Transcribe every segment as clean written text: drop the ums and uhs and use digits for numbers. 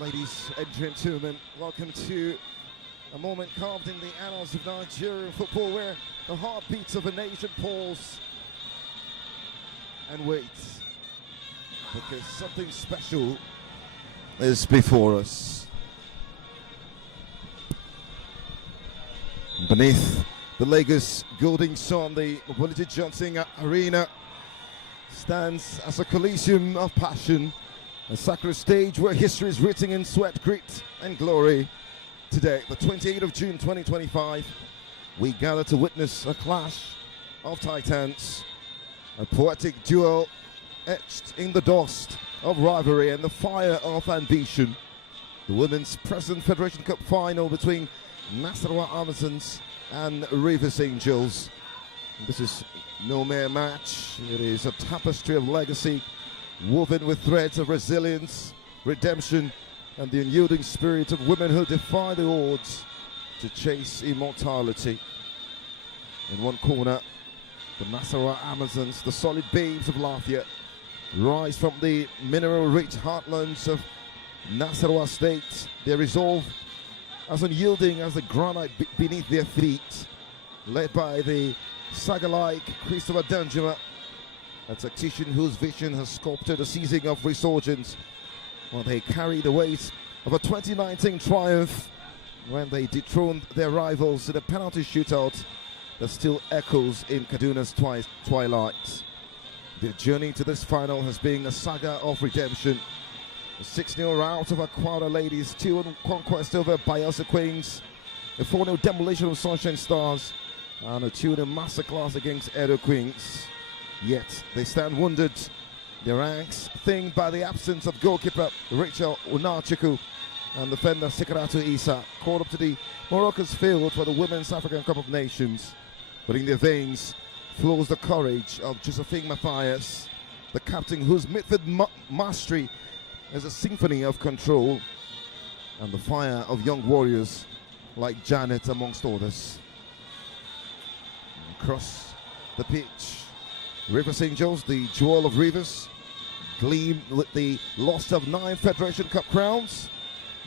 Ladies and gentlemen, welcome to a moment carved in the annals of Nigerian football where the heartbeats of a nation pulse and waits, because something special is before us. Beneath the Lagos Golden Sun, the Mobility Johnson Arena stands as a coliseum of passion, a sacred stage where history is written in sweat, grit and glory. Today, the 28th of June 2025, we gather to witness a clash of titans, a poetic duel etched in the dust of rivalry and the fire of ambition. The Women's Present Federation Cup Final between NASARAWA Amazons and Rivers Angels. This is no mere match, it is a tapestry of legacy woven with threads of resilience, redemption, and the unyielding spirit of women who defy the odds to chase immortality. In one corner, the NASARAWA Amazons, the solid babes of Lafayette, rise from the mineral-rich heartlands of NASARAWA State. Their resolve as unyielding as the granite beneath their feet, led by the saga-like Christopher Danjuma, a tactician whose vision has sculpted a season of resurgence, while they carry the weight of a 2019 triumph when they dethroned their rivals in a penalty shootout that still echoes in Kaduna's twilight. Their journey to this final has been a saga of redemption. A 6-0 rout of Aquara Ladies, 2-1 conquest over Bayelsa Queens, a 4-0 demolition of Sunshine Stars, and a 2-0 masterclass against Edo Queens. Yet they stand wounded, their ranks thinned by the absence of goalkeeper Rachel Unachiku and defender Sikaratu Isa, called up to the Morocco's field for the Women's African Cup of Nations. But in their veins flows the courage of Josephine Matthias, the captain whose midfield mastery is a symphony of control, and the fire of young warriors like Janet amongst others. Across the pitch, Rivers Angels, the jewel of Rivers, gleam with the loss of 9 Federation Cup crowns.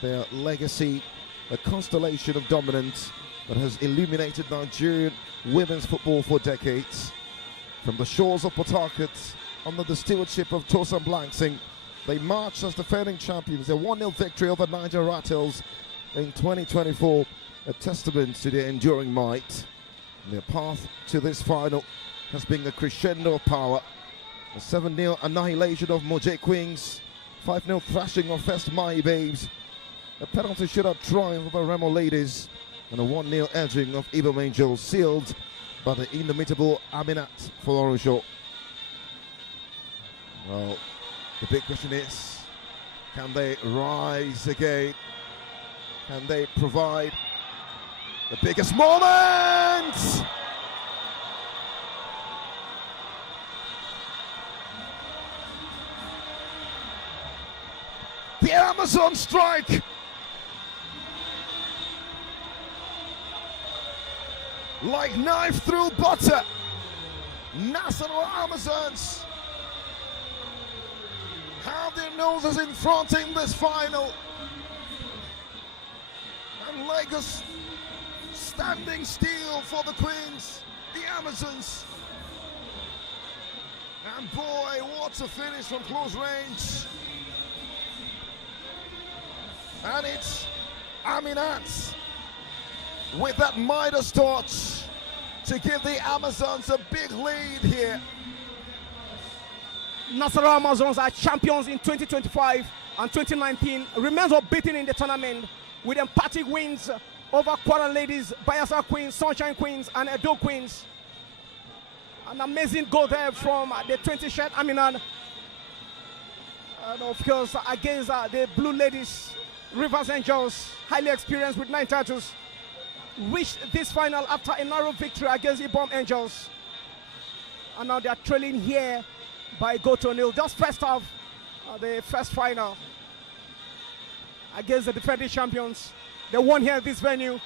Their legacy, a constellation of dominance that has illuminated Nigerian women's football for decades. From the shores of Port Harcourt, under the stewardship of Tosan Blanksing, they marched as defending champions. A 1-0 victory over Niger Rattles in 2024, a testament to their enduring might. Their path to this final has been a crescendo of power. A 7-0 annihilation of Moje Queens, 5-0 thrashing of First Mai Babes, a penalty shootout triumph over Remo Ladies, and a 1-0 edging of Ibom Angels, sealed by the indomitable Aminat Folorunsho. Well, the big question is, can they rise again? Can they provide the biggest moment? The Amazon strike! Like knife through butter, NASARAWA Amazons have their noses in front in this final, and Lagos standing still for the Queens, the Amazons. And boy, what a finish from close range. And it's Aminat with that Midas touch to give the Amazons a big lead here. NASARAWA Amazons are champions in 2025 and 2019, remains unbeaten in the tournament with emphatic wins over Kwara Ladies, Bayelsa Queens, Sunshine Queens and Edo Queens. An amazing goal there from the 20-shirt Aminan. And of course against the Blue Ladies, Rivers Angels, highly experienced with 9 titles, reached this final after a narrow victory against Ibom Angels. And now they are trailing here by goal to nil. Just first half, the first final against the defending champions. They won here at this venue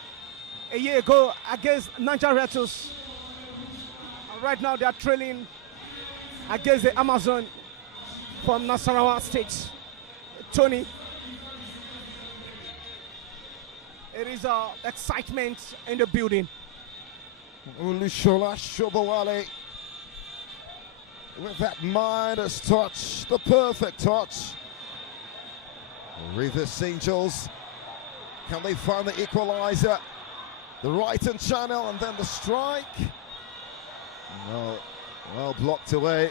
a year ago against Niger Rattles. And right now they are trailing against the Amazon from NASARAWA State. Tony, It is excitement in the building. Olushola Shobowale with that Midas touch, the perfect touch. Rivers Angels, can they find the equalizer? The right-hand channel and then the strike. Well blocked away.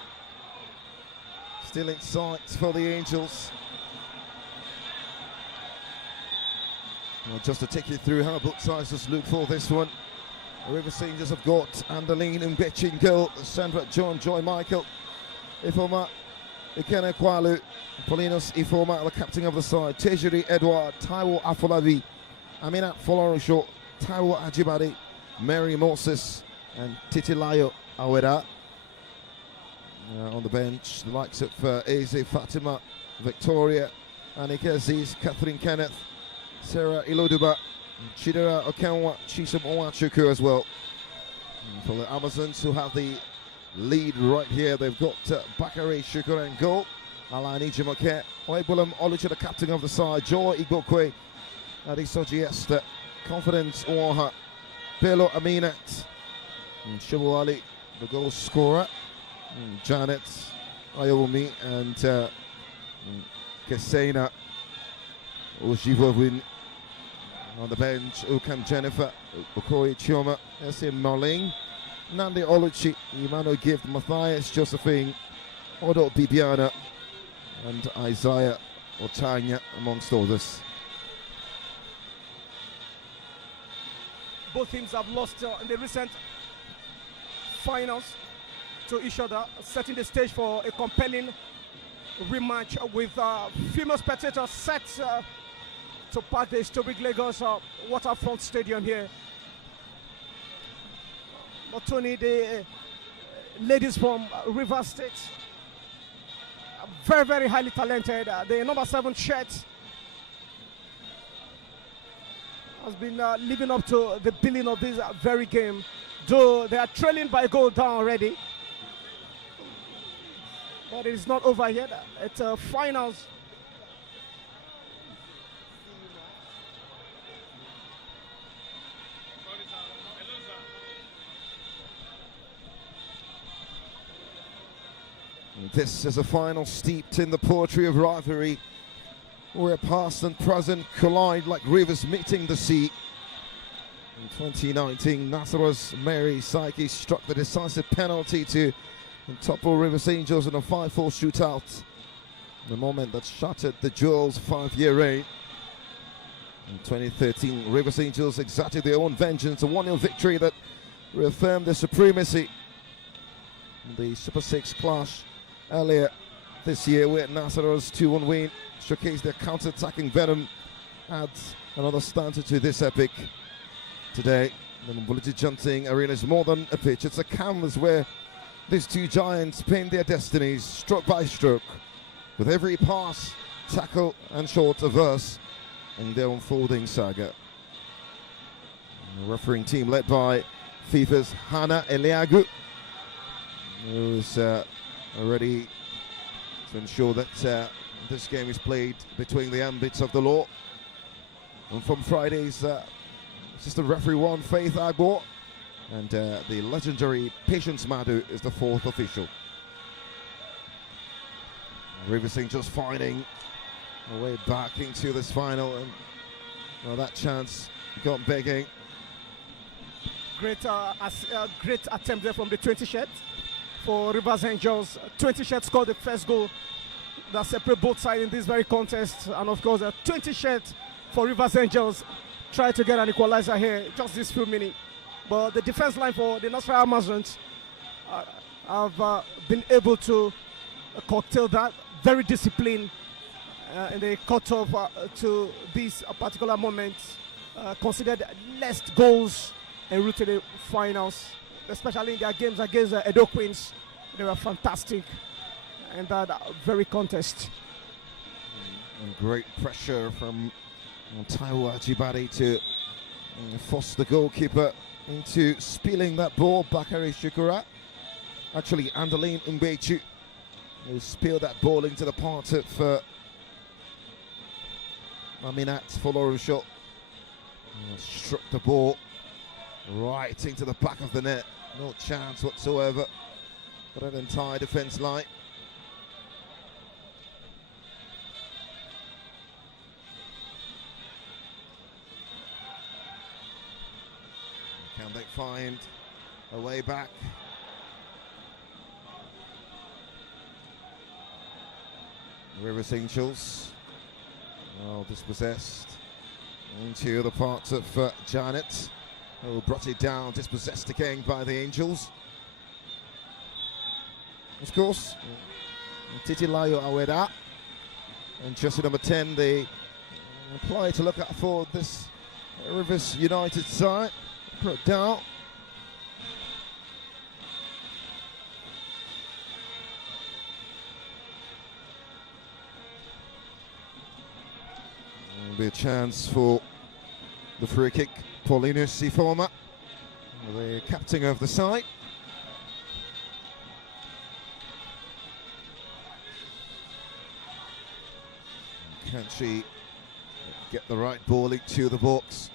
Still in sight for the Angels. Well, just to take you through how both sides just look for this one. The River Angels have got Andaline Mbechi in goal, Sandra John, Joy Michael, Ifoma, Ikene Kwalu, Paulinus Ifoma, the captain of the side, Tejiri Edward, Taiwo Afolabi, Aminat Folorosho, Taiwo Ajibade, Mary Moses, and Titilayo Aweda. On the bench, the likes of Eze Fatima, Victoria, Anika Aziz, Catherine Kenneth, Sarah Iloduba, Chidera Okenwa, Chisum Owachuku as well. And for the Amazons who have the lead right here, they've got Bakare Shukur and goal. Alani Jimoke, Oebulam Oluchi, the captain of the side, Joe Igokwe, Adisoji Esther, Confidence Oaha, Bello Aminat, and Shibu Ali, the goal scorer, and Janet Ayomi, and Kesena Oshivovin. On the bench, Ukan Jennifer, Okoye Chioma, S.M. Marling, Nandi Oluchi, Emmanuel Gift, Matthias Josephine, Odo Bibiana, and Isaiah Otanya, amongst others. Both teams have lost in the recent finals to each other, setting the stage for a compelling rematch with female spectators set to pack the historic Lagos Waterfront Stadium here. Not only the ladies from Rivers State, very, very highly talented. The number 7 shirt has been living up to the billing of this very game, though they are trailing by a goal down already. But it is not over yet. It's finals. This is a final steeped in the poetry of rivalry, where past and present collide like rivers meeting the sea. In 2019, NASARAWA's Mary Saiki struck the decisive penalty to topple Rivers Angels in a 5-4 shootout. The moment that shattered the Jewels' 5-year reign. In 2013, Rivers Angels exacted their own vengeance, a 1-0 victory that reaffirmed their supremacy. The Super 6 clash earlier this year, where NASARAWA's 2-1 win showcased their counter-attacking venom, adds another stanza to this epic. Today, the Mbuluti Junting Arena is more than a pitch, it's a canvas where these two giants paint their destinies stroke by stroke, with every pass, tackle and short a verse in their unfolding saga. The refereeing team led by FIFA's Hannah Eliagu, who is ready to ensure that this game is played between the ambits of the law. And from Friday's assistant referee one, Faith Agbo, and the legendary Patience Madu is the 4th official. Rivers Angels finding a way back into this final, and well, that chance got begging. Great attempt there from the 20 shirt for Rivers Angels. 20 shirt scored the first goal that separate both sides in this very contest, and of course a 20 shirt for Rivers Angels tried to get an equalizer here just this few minutes, but the defense line for the NASARAWA Amazons have been able to curtail that. Very disciplined in the cut-off to this particular moment. Considered less goals en route to the finals, especially in their games against Edo Queens. They were fantastic in that very contest. And great pressure from Taiwo Ajibade to force the goalkeeper into spilling that ball. Bakare Shukura, actually Andaline Mbechi, who spilled that ball into the part of Aminat Folorusho. Struck the ball right into the back of the net. No chance whatsoever for that entire defense line. Can they find a way back? Rivers Angels, well dispossessed into the parts of Janet, who brought it down, dispossessed again by the Angels. Of course, Titilayo Aweda and jersey number 10, the player to look out for this Rivers United side. Put it down. There'll be a chance for the free kick. Paulinus Sifoma, the captain of the side. Can she get the right ball into the box?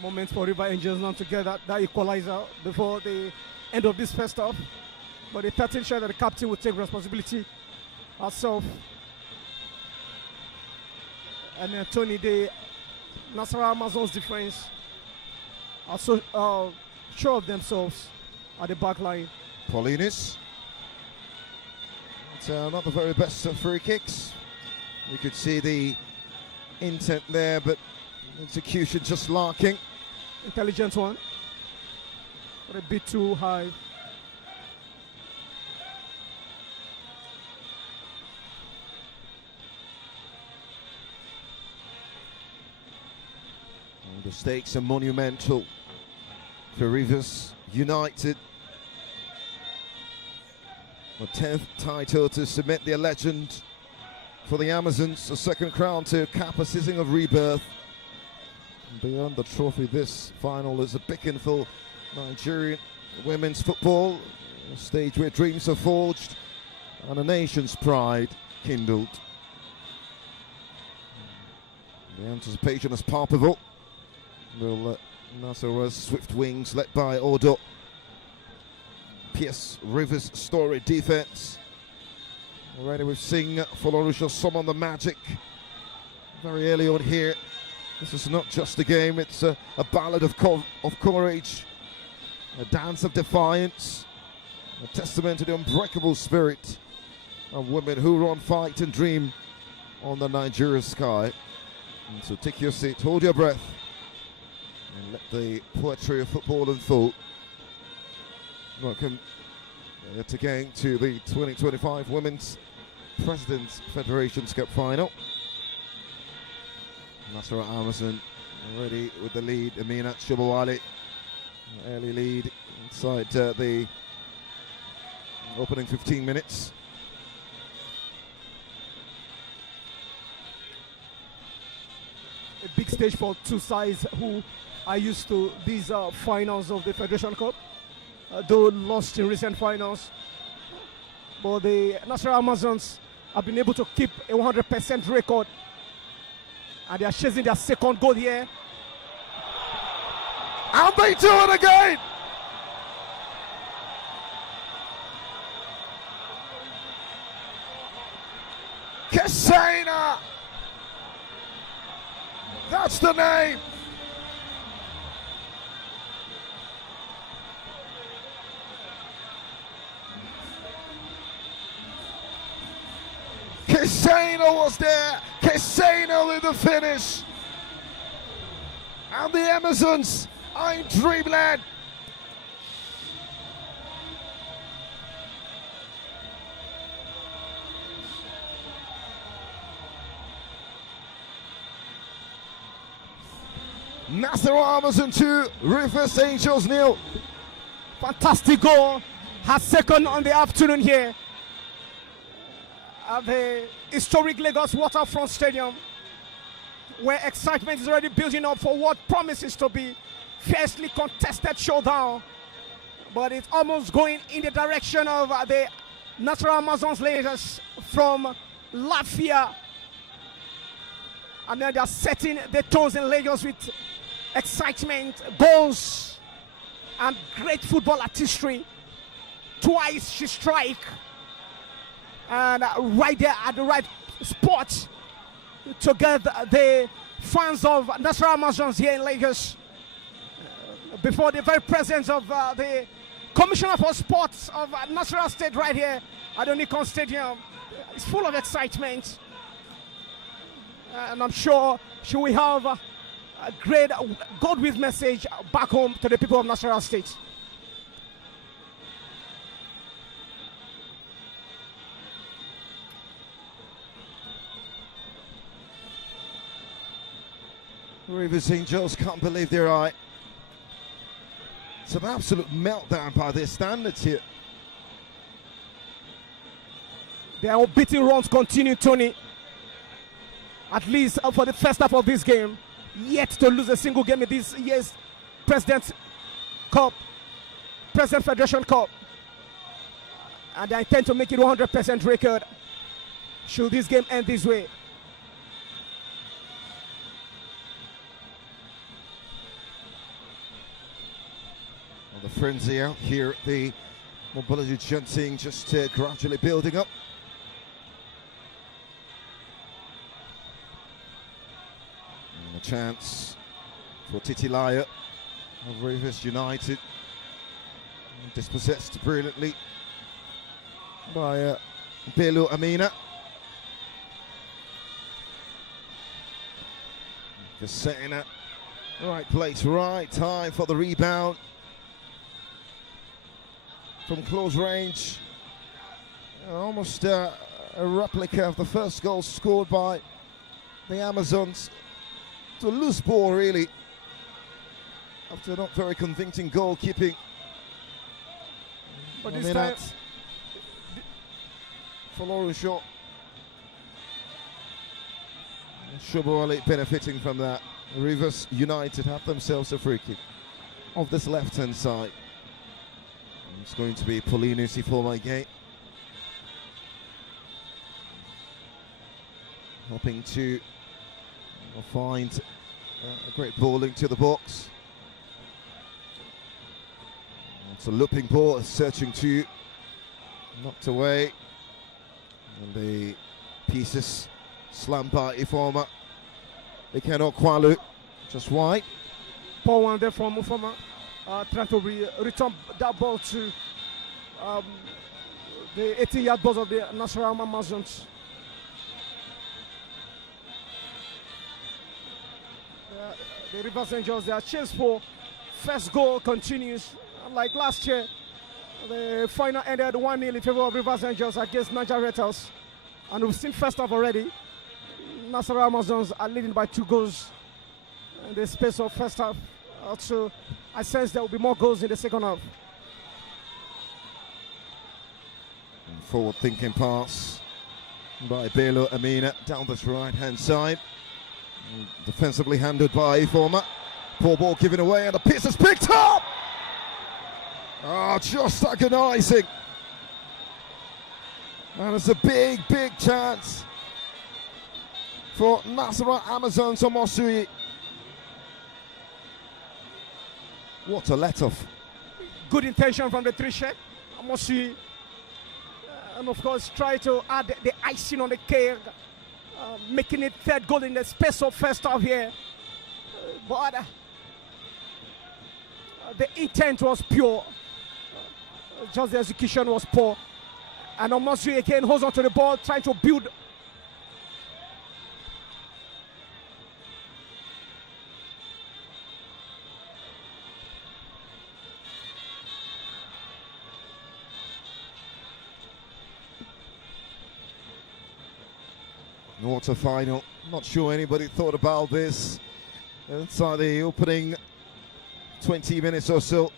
Moments for River Angels now to get that equalizer before the end of this first half. But the 13 shot that the captain will take responsibility herself. And then Tony, the NASARAWA Amazons defense are so sure of themselves at the back line. Paulinus. It's not the very best of free kicks. You could see the intent there, but execution just lacking. Intelligent one, but a bit too high. And the stakes are monumental for Rivers United. The 10th title to cement their legend for the Amazons, a second crown to cap a season of rebirth. Beyond the trophy, this final is a beacon for Nigerian women's football, a stage where dreams are forged and a nation's pride kindled. The anticipation is palpable. Will NASARAWA's swift wings, led by Odo, pierce Rivers' storied defense. Already we've seen Folorusha summon the magic very early on here. This is not just a game, it's a ballad of courage, a dance of defiance, a testament to the unbreakable spirit of women who run, fight and dream on the Nigeria sky. And so take your seat, hold your breath, and let the poetry of football unfold. Welcome yet again to the 2025 Women's President's Federation Cup Final. NASARAWA Amazon already with the lead. Amina Shubawali, early lead inside the opening 15 minutes. A big stage for two sides who are used to these finals of the Federation Cup, though lost in recent finals. But the NASARAWA Amazons have been able to keep a 100% record. And they are chasing their second goal here. And they do it again! Kesena! That's the name! Kesena was there. Kesena with the finish. And the Amazons are in dreamland. NASARAWA Amazon 2, Rivers Angels 0. Fantastic goal. Her second on the afternoon here at the historic Lagos Waterfront Stadium, where excitement is already building up for what promises to be fiercely contested showdown. But it's almost going in the direction of the NASARAWA Amazons Ladies from Latvia. And then they're setting the tones in Lagos with excitement, goals, and great football artistry. Twice she strike. And right there at the right spot to get the fans of NASARAWA Amazons here in Lagos. Before the very presence of the Commissioner for Sports of NASARAWA State right here at the Nikon Stadium. It's full of excitement. And I'm sure she will have a great goodwill message back home to the people of NASARAWA State. Rivers Angels can't believe their eye. It's an absolute meltdown by their standards here. Their unbeaten runs continue, Tony. At least for the first half of this game. Yet to lose a single game in this year's President's Cup, President Federation Cup. And they intend to make it 100% record should this game end this way. The frenzy out here at the mobility chanting just gradually building up. And a chance for Titilaya of Rivers United. Dispossessed brilliantly by Belu Amina. Just setting at right place, right time for the rebound. From close range, almost a replica of the first goal scored by the Amazons. It's a loose ball, really, after not very convincing goalkeeping. But this time, for Lauren Shaw. Shobowale benefiting from that. Rivers United have themselves a free kick off this left-hand side. It's going to be Paulinus Ifoma again. Hoping to find a great ball into the box. It's a looping ball, searching to knocked away. And the pieces slammed by Ifoma. They cannot Kwalu, just wide. Paul one there from Ifoma. Trying to return that ball to the 18-yard box of the NASARAWA Amazons. The Rivers Angels, their chase for first goal continues. Like last year, the final ended 1-0 in favor of Rivers Angels against Niger Rattles. And we've seen first half already. NASARAWA Amazons are leading by 2 goals in the space of first half. Also, I sense there will be more goals in the second half. Forward-thinking pass by Belo Amina down this right-hand side. Defensively handled by Ifoma. Poor ball given away and the piece is picked up! Oh, just agonizing. And it's a big, big chance for NASARAWA Amazons Omosui. What a let-off. Good intention from the three-shot. Omosui. And of course, try to add the icing on the cake. Making it third goal in the space of first half here. But the intent was pure. Just the execution was poor. And Omosui again holds on to the ball, trying to build. Water final. Not sure anybody thought about this inside the opening 20 minutes or so.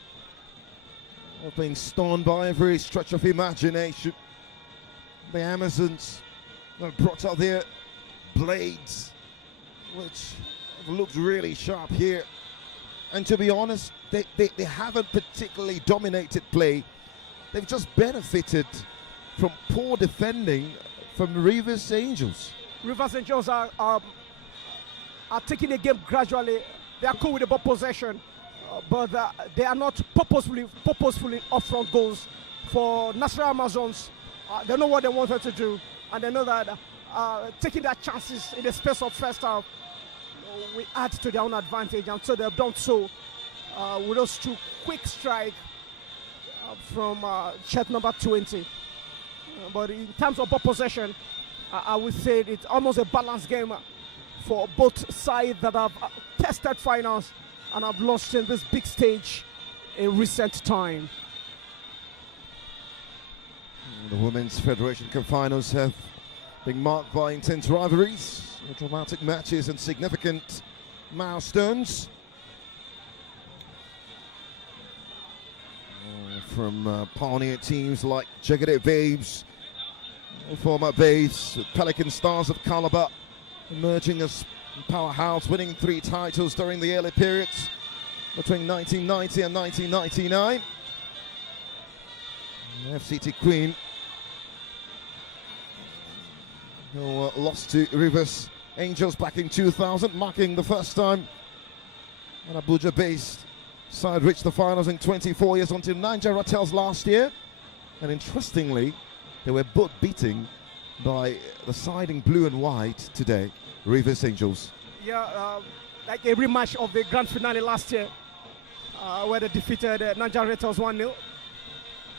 Of being stunned by every stretch of imagination. The Amazons brought out their blades, which have looked really sharp here. And to be honest, they haven't particularly dominated play. They've just benefited from poor defending from Rivers Angels. Rivers Angels are taking the game gradually. They are cool with the ball possession, but they are not purposefully upfront goals for NASARAWA Amazons. They know what they wanted to do, and they know that taking their chances in the space of first half will add to their own advantage, and so they've done so with those two quick strike from shot number 20. But in terms of ball possession, I would say it's almost a balanced game for both sides that have tested finals and have lost in this big stage in recent time. The Women's Federation Cup Finals have been marked by intense rivalries, dramatic matches and significant milestones. From pioneer teams like Jagade Babes, former Babes, Pelican Stars of Calabar, emerging as powerhouse, winning 3 titles during the early periods between 1990 and 1999. FCT Queen, who lost to Rivers Angels back in 2000, marking the first time an Abuja-based side reached the finals in 24 years until Nigerian Federation last year. And interestingly, they were both beaten by the side in blue and white today, Rivers Angels. Yeah, like a rematch of the grand finale last year, where they defeated Nigerian Federation 1-0.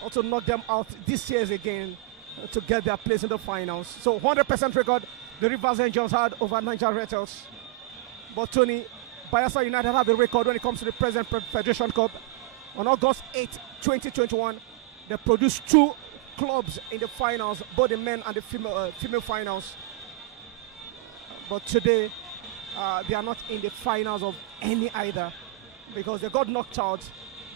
Also knocked them out this year again to get their place in the finals. So 100% record the Rivers Angels had over Nigerian Federation. But Tony, Bayelsa United have the record when it comes to the present Federation Cup. On August 8, 2021, they produced 2 clubs in the finals, both the men and the female finals. But today, they are not in the finals of any either, because they got knocked out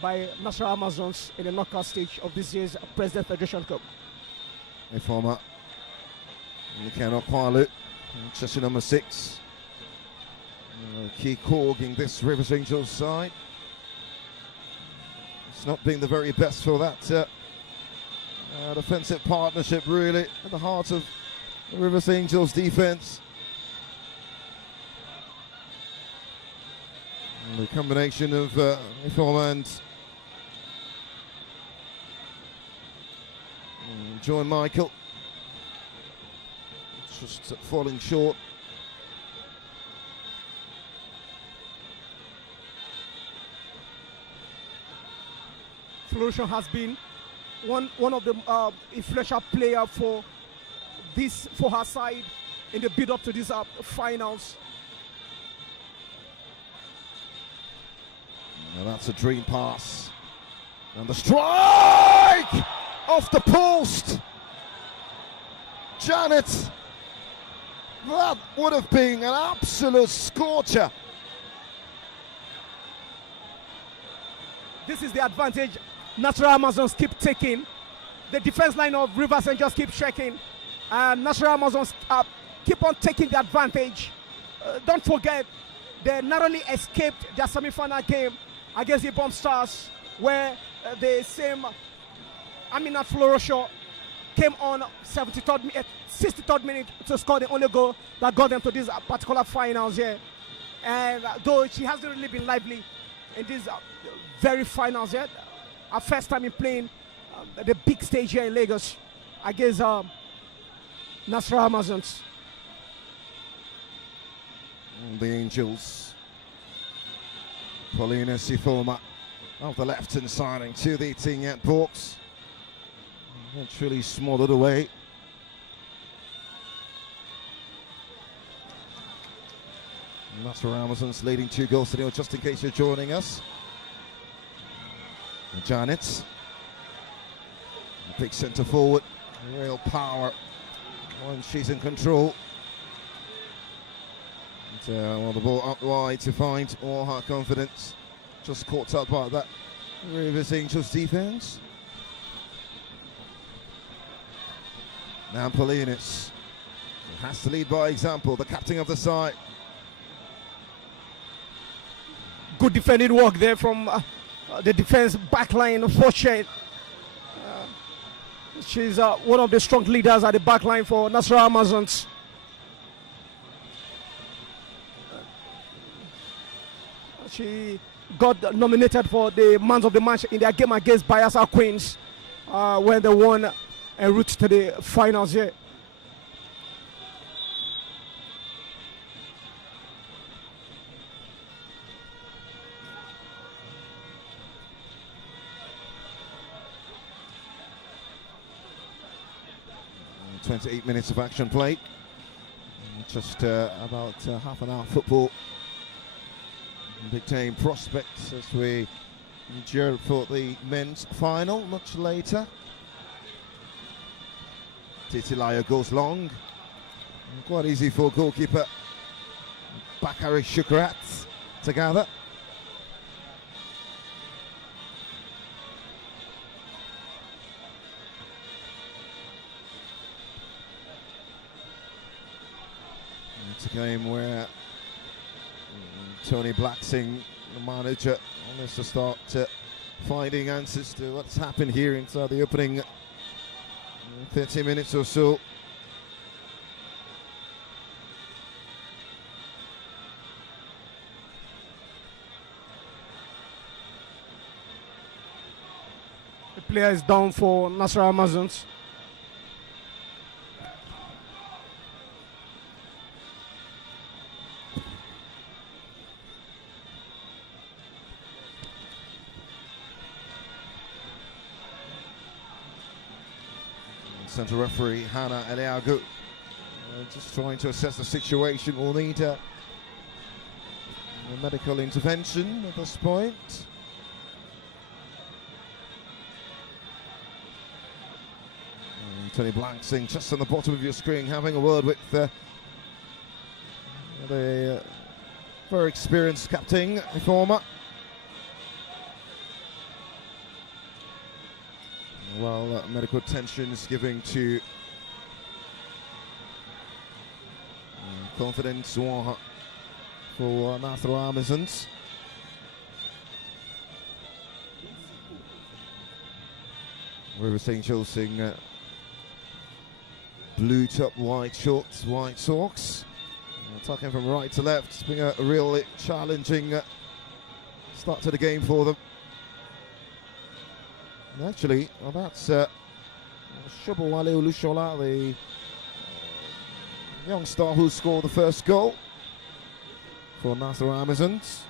by NASARAWA Amazons in the knockout stage of this year's President Federation Cup. A former Nikano Kwalu, chassis number 6. Key cog in this Rivers Angels side. It's not been the very best for that defensive partnership, really, at the heart of the Rivers Angels defense. And the combination of Ifom and John Michael just falling short. Flourish has been one of the influential player for her side in the build up to these finals. Now that's a dream pass, and the strike off the post. Janet, that would have been an absolute scorcher. This is the advantage NASARAWA Amazons keep taking. The defense line of Rivers Angels keep shaking, and NASARAWA Amazons keep on taking the advantage. Don't forget, they narrowly escaped their semi-final game against the Bomb Stars, where the same Aminat Florosho came on 63rd minute to score the only goal that got them to these particular finals here. And though she hasn't really been lively in these very finals yet, our first time in playing the big stage here in Lagos against NASARAWA Amazons. The Angels, Paulina Sifoma of the left-hand side into the 18-yard box. Eventually smothered away. NASARAWA Amazons leading 2 goals to 0, just in case you're joining us. Janet, big centre forward, real power when she's in control. And, the ball up wide to find all her confidence. Just caught up by that Rivers Angels defense. Now Polinis has to lead by example, the captain of the side. Good defending work there from the defense backline, unfortunate. She's one of the strong leaders at the back line for NASARAWA Amazons. She got nominated for the Man of the Match in their game against Bayelsa Queens when they won en route to the finals here. And 28 minutes of action played. Just about half an hour football. Big time prospects as we endure for the men's final much later. Titilayo goes long. Quite easy for goalkeeper Bakari Shukrat to gather. It's a game where Tony Blacksing, the manager, wants to start finding answers to what's happened here inside the opening 30 minutes or so. The player is down for NASARAWA Amazons. Central referee Hannah Eliagu just trying to assess the situation. We'll need a medical intervention at this point. Tony Blacksing just on the bottom of your screen having a word with the very experienced captain, reformer. Well, medical attention is giving to confidence for NASARAWA Amazons. River St. Josing blue top, white shorts, white socks. Attacking from right to left. It's been a really challenging start to the game for them. Actually, well, that's Shobowale Olushola, the young star who scored the first goal for NASARAWA Amazons.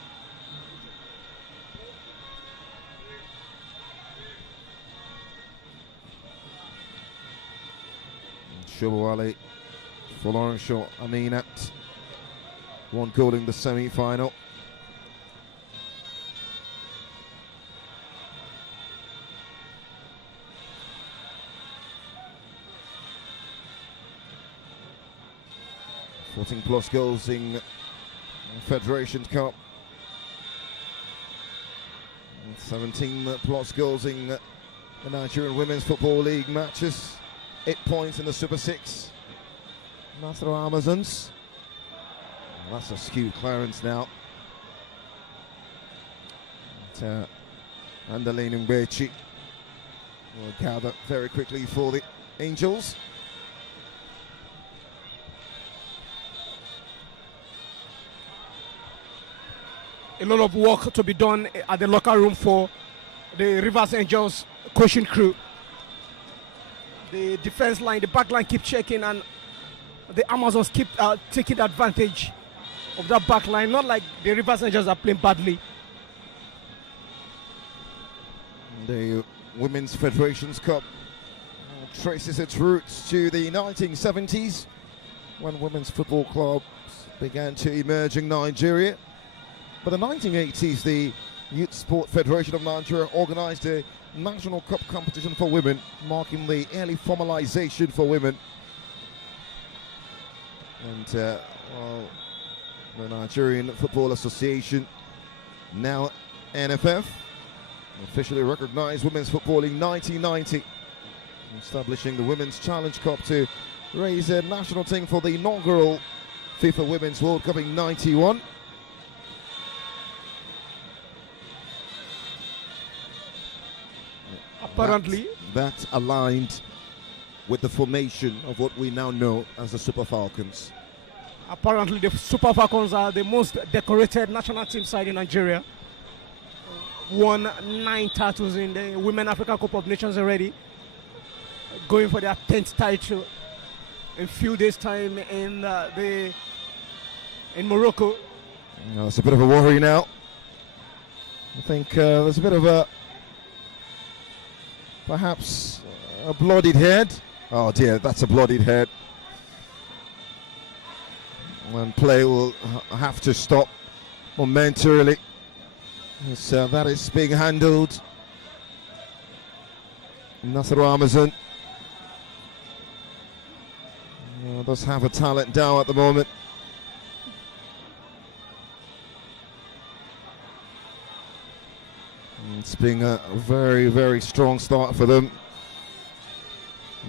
Shobowale following shot Aminat, one goal in the semi-final. Plus goals in Federation Cup, 17 plus goals in the Nigerian Women's Football League matches, 8 points in the Super 6. NASARAWA Amazons. Well, that's a skewed clearance now. Andaline Ngbechi will gather very quickly for the Angels. A lot of work to be done at the locker room for the Rivers Angels coaching crew. The defense line, the back line keep checking, and the Amazons keep taking advantage of that back line. Not like the Rivers Angels are playing badly. The Women's Federation Cup traces its roots to the 1970s when women's football clubs began to emerge in Nigeria. By the 1980s, the Youth Sport Federation of Nigeria organized a national cup competition for women, marking the early formalization for women. And well, the Nigerian Football Association, now NFF, officially recognized women's football in 1990, establishing the Women's Challenge Cup to raise a national team for the inaugural FIFA Women's World Cup in 91. Apparently, that aligned with the formation of what we now know as the Super Falcons? Apparently, the Super Falcons are the most decorated national team side in Nigeria. Won 9 titles in the Women African Cup of Nations already. Going for their 10th title in a few days' time in Morocco. It's a bit of a worry now. I think there's a bit of a, perhaps a bloodied head. Oh dear, that's a bloodied head. And play will have to stop momentarily. That is being handled. NASARAWA Amazon does have a talent down at the moment. It's been a very, very strong start for them.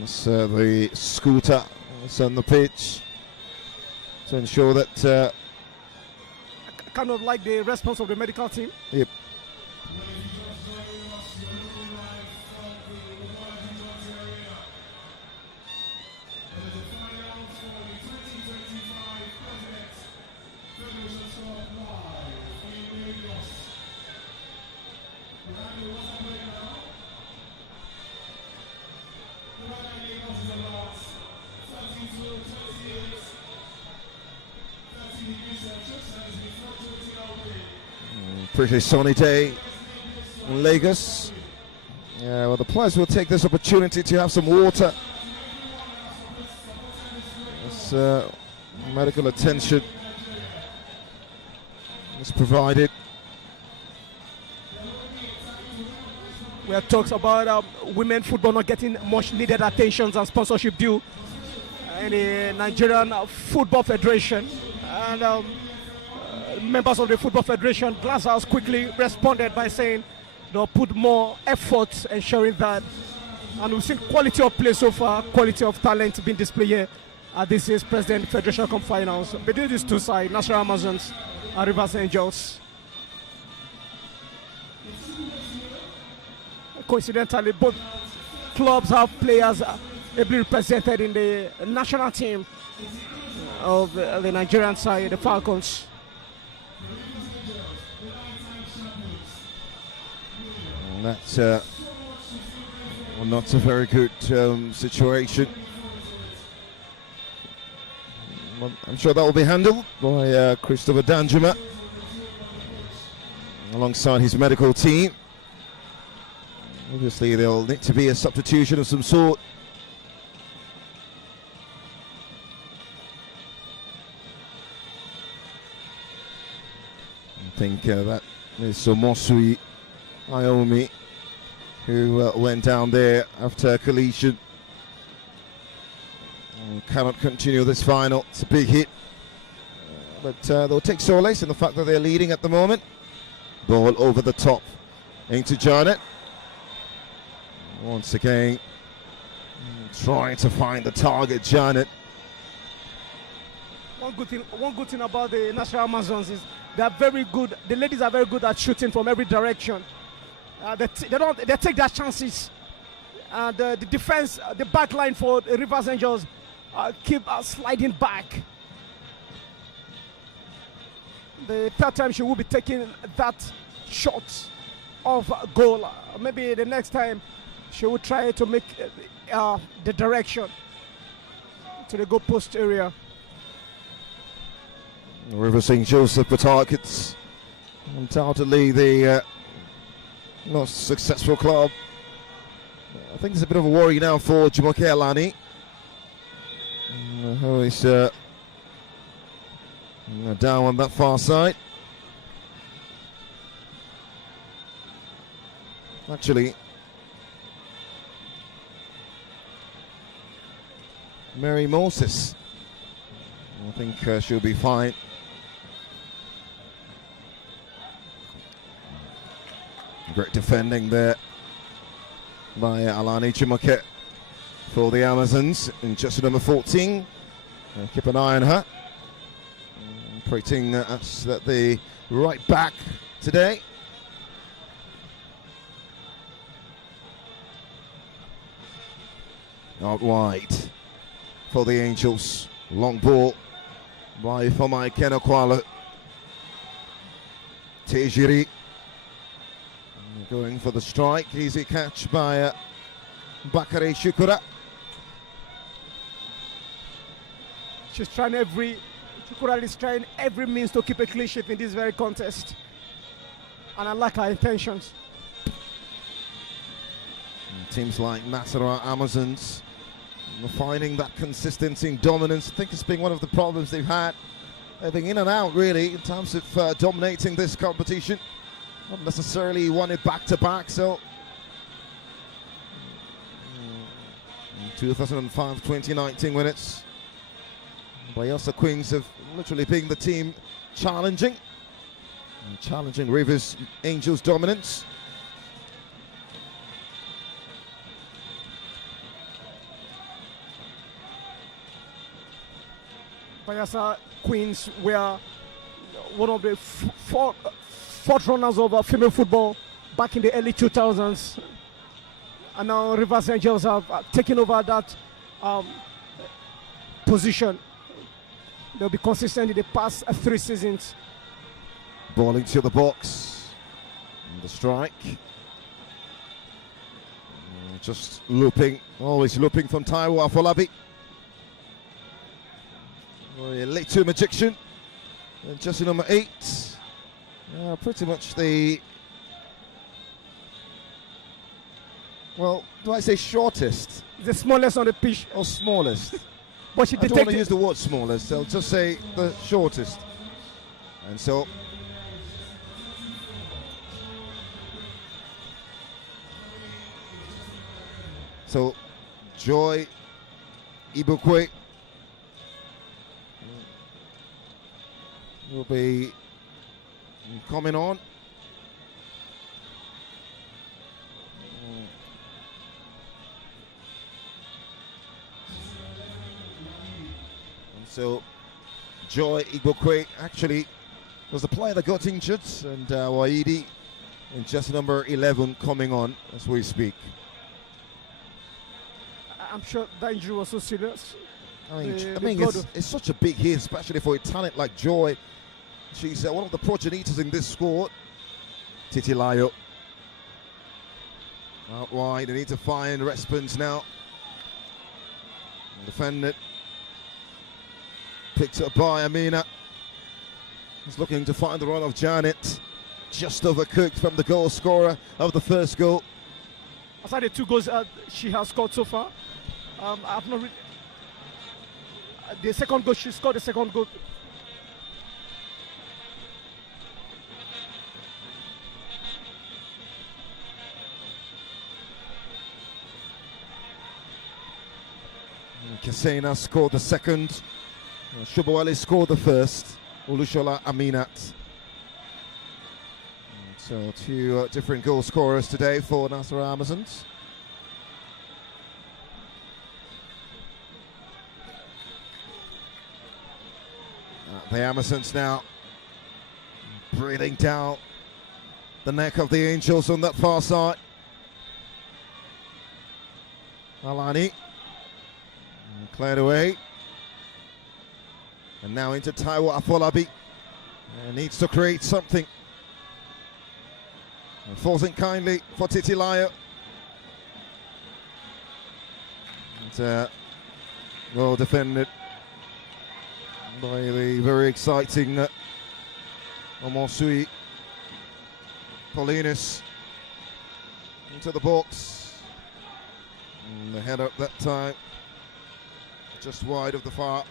It's the scooter is on the pitch to ensure that kind of like the response of the medical team. Yep. Pretty sunny day in Lagos. Yeah, well, the players will take this opportunity to have some water. Medical attention is provided. We have talked about women football not getting much needed attention and sponsorship due in the Nigerian Football Federation. And members of the Football Federation, Glasshouse, quickly responded by saying they'll put more effort ensuring that. And we've seen quality of play so far, quality of talent being displayed here at this year's President Federation Cup Finals between these two sides, NASARAWA Amazons and Rivers Angels. Coincidentally, both clubs have players ably represented in the national team of the Nigerian side, the Falcons. And that's not a very good situation. Well, I'm sure that will be handled by Christopher Danjuma alongside his medical team. Obviously, there'll need to be a substitution of some sort. I think that is Somosui Iomi, who went down there after collision. Cannot continue this final. It's a big hit. But they'll take solace in the fact that they're leading at the moment. Ball over the top into Janet. Once again, trying to find the target, Janet. One good thing about the National Amazons is they are very good. The ladies are very good at shooting from every direction. They take their chances. The defense, the back line for the Rivers Angels keep sliding back. The third time she will be taking that shot of goal. Maybe the next time she will try to make the direction to the goal post area. River St. Joseph for targets. Undoubtedly the most successful club. I think there's a bit of a worry now for Jumoke Alani, who is down on that far side. Actually, Mary Moses, I think she'll be fine. Great defending there by Alani Jumoke for the Amazons in jersey number 14. Keep an eye on her. Operating us at the right back today. Out wide for the Angels. Long ball by Ifeoma Ikenekwala. Tejiri going for the strike. Easy catch by Bakare Shukura. Shukura is trying every means to keep a clean sheet in this very contest. And I like her intentions. And teams like NASARAWA Amazons finding that consistency and dominance. I think it's been one of the problems they've had. They've been in and out really in terms of dominating this competition. Not necessarily won it back to back, so 2005-2019 winners. Bayelsa Queens have literally been the team challenging Rivers Angels' dominance. Bayelsa Queens were one of the fourth runners of female football back in the early 2000s. And now Rivers Angels have taken over that position. They'll be consistent in the past 3 seasons. Ball into the box. And the strike. Just looping, always looping from Taiwo Afolabi. Late to Magician. And jersey number 8. Pretty much the, well, do I say shortest? The smallest on the pitch. Or smallest? But she I don't want to use the word smallest, I'll just say the shortest. And so Joy Ibukwe will be coming on. And so Joy Ibukwe actually was the player that got injured, and Waidi in just number 11 coming on as we speak. I'm sure that injury was so serious. I mean it's such a big hit, especially for a talent like Joy. She's one of the progenitors in this squad. Titilayo. Out wide, they need to find response now. Defended. Picked up by Amina. He's looking to find the run of Janet. Just overcooked from the goal scorer of the first goal. Aside the 2 goals she has scored so far, I've not really, the second goal, she scored the second goal. Kasena scored the second. Shubawale scored the first. Olushola Aminat. So 2 different goal scorers today for NASARAWA Amazons. The Amazons now breathing down the neck of the Angels on that far side. Alani cleared away. And now into Taiwo Afolabi. Needs to create something. And falls in kindly for Titilayo. And well defended by the very exciting Omosui Paulinus into the box. And the head up that time, just wide of the far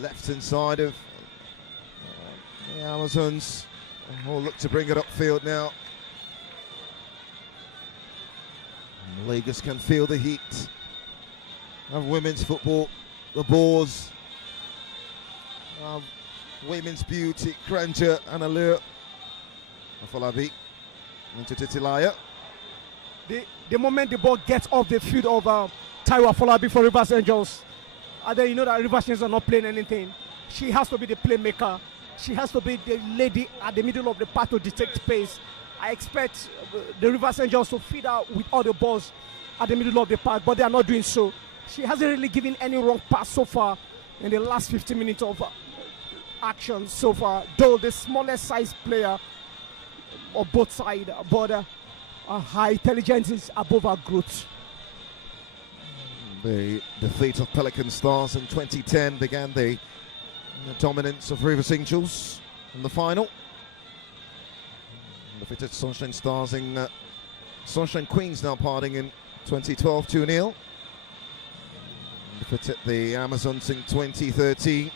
left-hand side of the Amazons. Will look to bring it upfield now. And Lagos can feel the heat of women's football, the Boars, women's beauty, grandeur and allure. Afolabi into Titilaya. The moment the ball gets off the field of Taiwo Afolabi for Rivers Angels, and then you know that Rivers Angels are not playing anything. She has to be the playmaker. She has to be the lady at the middle of the park to detect pace. I expect the Rivers Angels to feed out with all the balls at the middle of the park, but they are not doing so. She hasn't really given any wrong pass so far in the last 50 minutes of action so far, though the smallest size player on both sides, but her intelligence is above her growth. The defeat of Pelican Stars in 2010 began the dominance of Rivers Angels in the final. Defeated Sunshine Stars in Sunshine Queens now parting in 2012 2-0. Defeated the Amazons in 2013.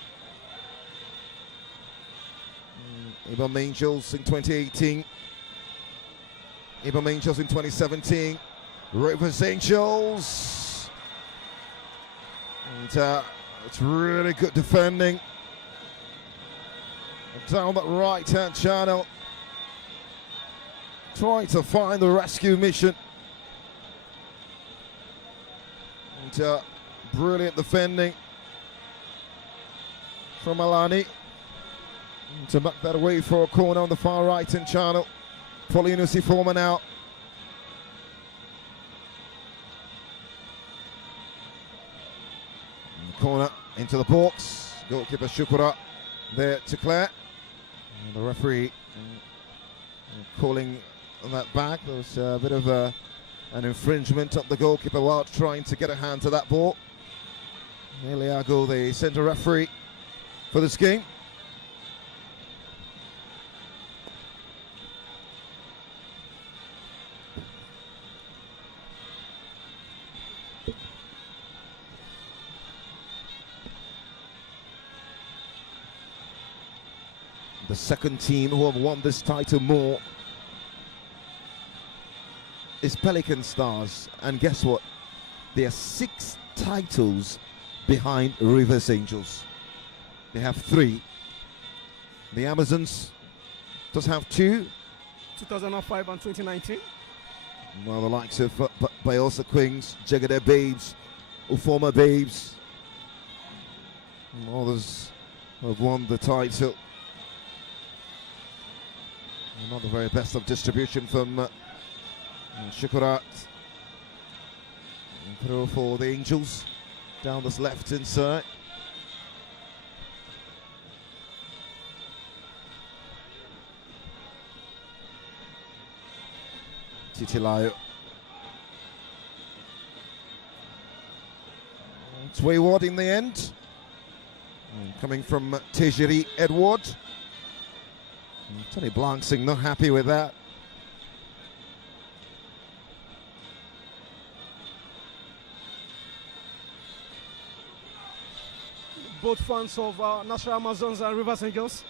Ibom Angels in 2018. Ibom Angels in 2017. Rivers Angels. And it's really good defending. Down that right-hand channel. Trying to find the rescue mission. And brilliant defending from Alani to knock that away for a corner on the far right-hand channel. Paulinusi Former now. Corner into the box. Goalkeeper Shukura there to clear. And the referee calling that back. There was a bit of an infringement of the goalkeeper while trying to get a hand to that ball. Eliago, the centre referee for this game. The second team who have won this title more is Pelican Stars, and guess what? There are 6 titles behind Rivers Angels. They have 3. The Amazons just have 2. 2005 and 2019. Well, the likes of Bayelsa Queens, Jagade Babes, Ufoma Babes, and others have won the title. Not the very best of distribution from Shukurat. Throw for the Angels down this left-hand side. Titilayo. It's wayward in the end. Coming from Tejiri Edward. Tony Blancing not happy with that. Both fans of NASARAWA Amazons and Rivers Angels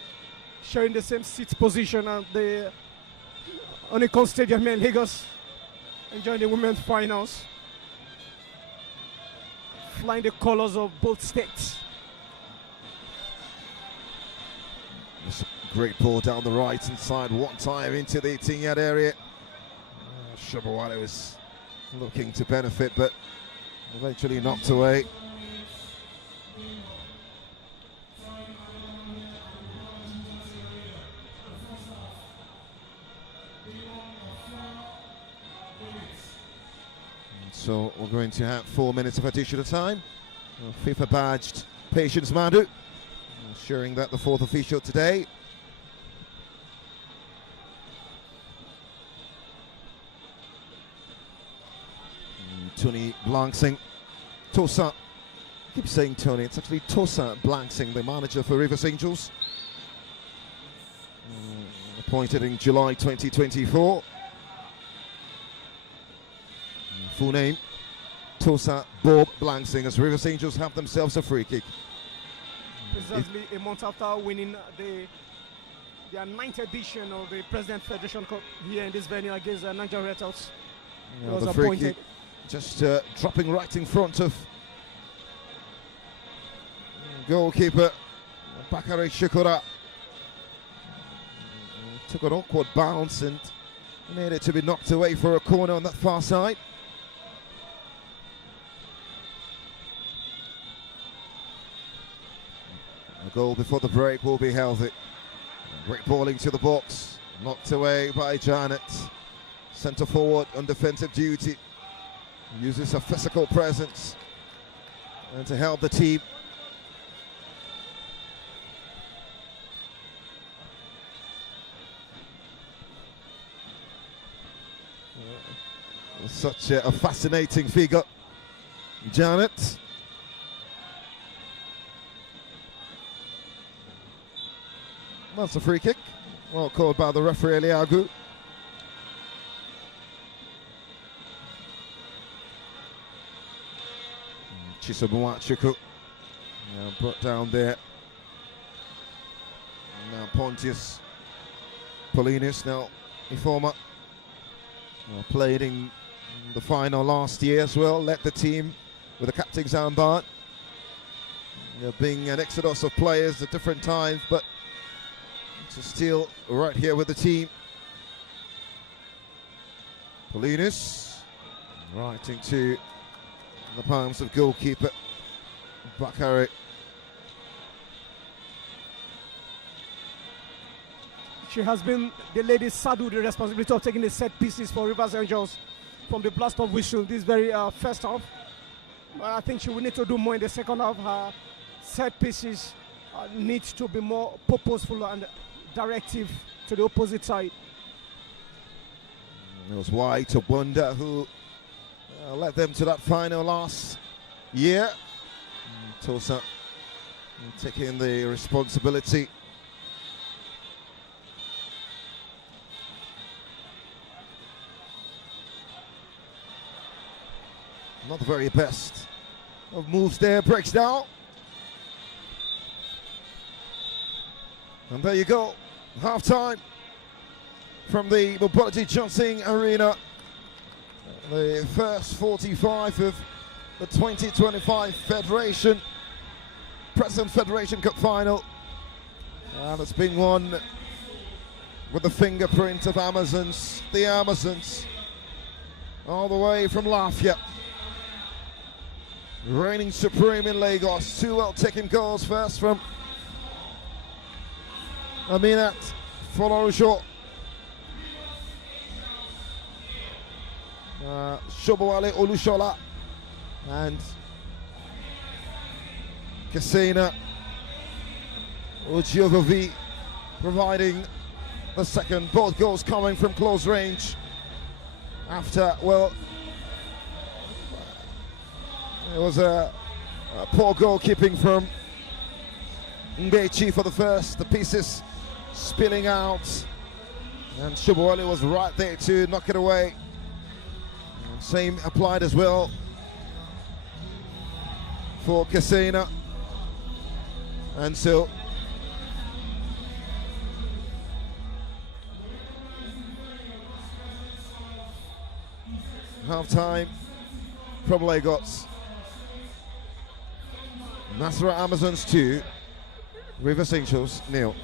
sharing the same seat position at the Onicon Stadium here in Lagos, enjoying the women's finals, flying the colors of both states. Great ball down the right-hand side, one time into the 18-yard area. Shabawale was looking to benefit, but eventually knocked away. So we're going to have 4 minutes of additional time. FIFA badged Patience Madu, ensuring that the 4th official today. Tony Blancing, Tosa, I keep saying Tony, it's actually Tosa Blancing, the manager for Rivers Angels. Appointed in July 2024. Full name, Tosa Bob Blancing, as Rivers Angels have themselves a free kick. Precisely a month after winning their 9th edition of the President Federation Cup here in this venue against Nigerian Red House. Yeah, was the free appointed. kick just dropping right in front of goalkeeper Bakare Shukura. Took an awkward bounce and needed to be knocked away for a corner on that far side. A goal before the break will be healthy. Great balling to the box, knocked away by Janet. Centre forward on defensive duty. Uses a physical presence and to help the team. Such a fascinating figure, Janet. That's a free kick. Well called by the referee, Eliagu. Chisobuachuku now brought down there. Now Pontius Paulinus, now Informa, played in the final last year as well, led the team with the captain's armband. Being an exodus of players at different times, but still right here with the team. Paulinus right into the palms of goalkeeper Bakari. She has been the lady saddled the responsibility of taking the set pieces for Rivers Angels from the blast of whistle this very first half. I think she will need to do more in the second half. Her set pieces need to be more purposeful and directive to the opposite side. It was White of Wonder who led them to that final last year. Tosa taking the responsibility. Not the very best of moves there, breaks down. And there you go, half-time from the Mobility Johnson Arena. The first 45 of the 2025 President Federation Cup Final. And it's been won with the fingerprint of Amazons, the Amazons, all the way from Lafayette. Reigning supreme in Lagos. Two well-taken goals, first from Aminat Folorunsho. Shobowale Olushola and Kasena Ojiogovi providing the second. Both goals coming from close range after, well, it was a poor goalkeeping from Mbechi for the first. The pieces spilling out, and Shobowale was right there to knock it away. And same applied as well for Kasena. And so half time from Lagos. NASARAWA Amazons 2, Rivers Angels 0.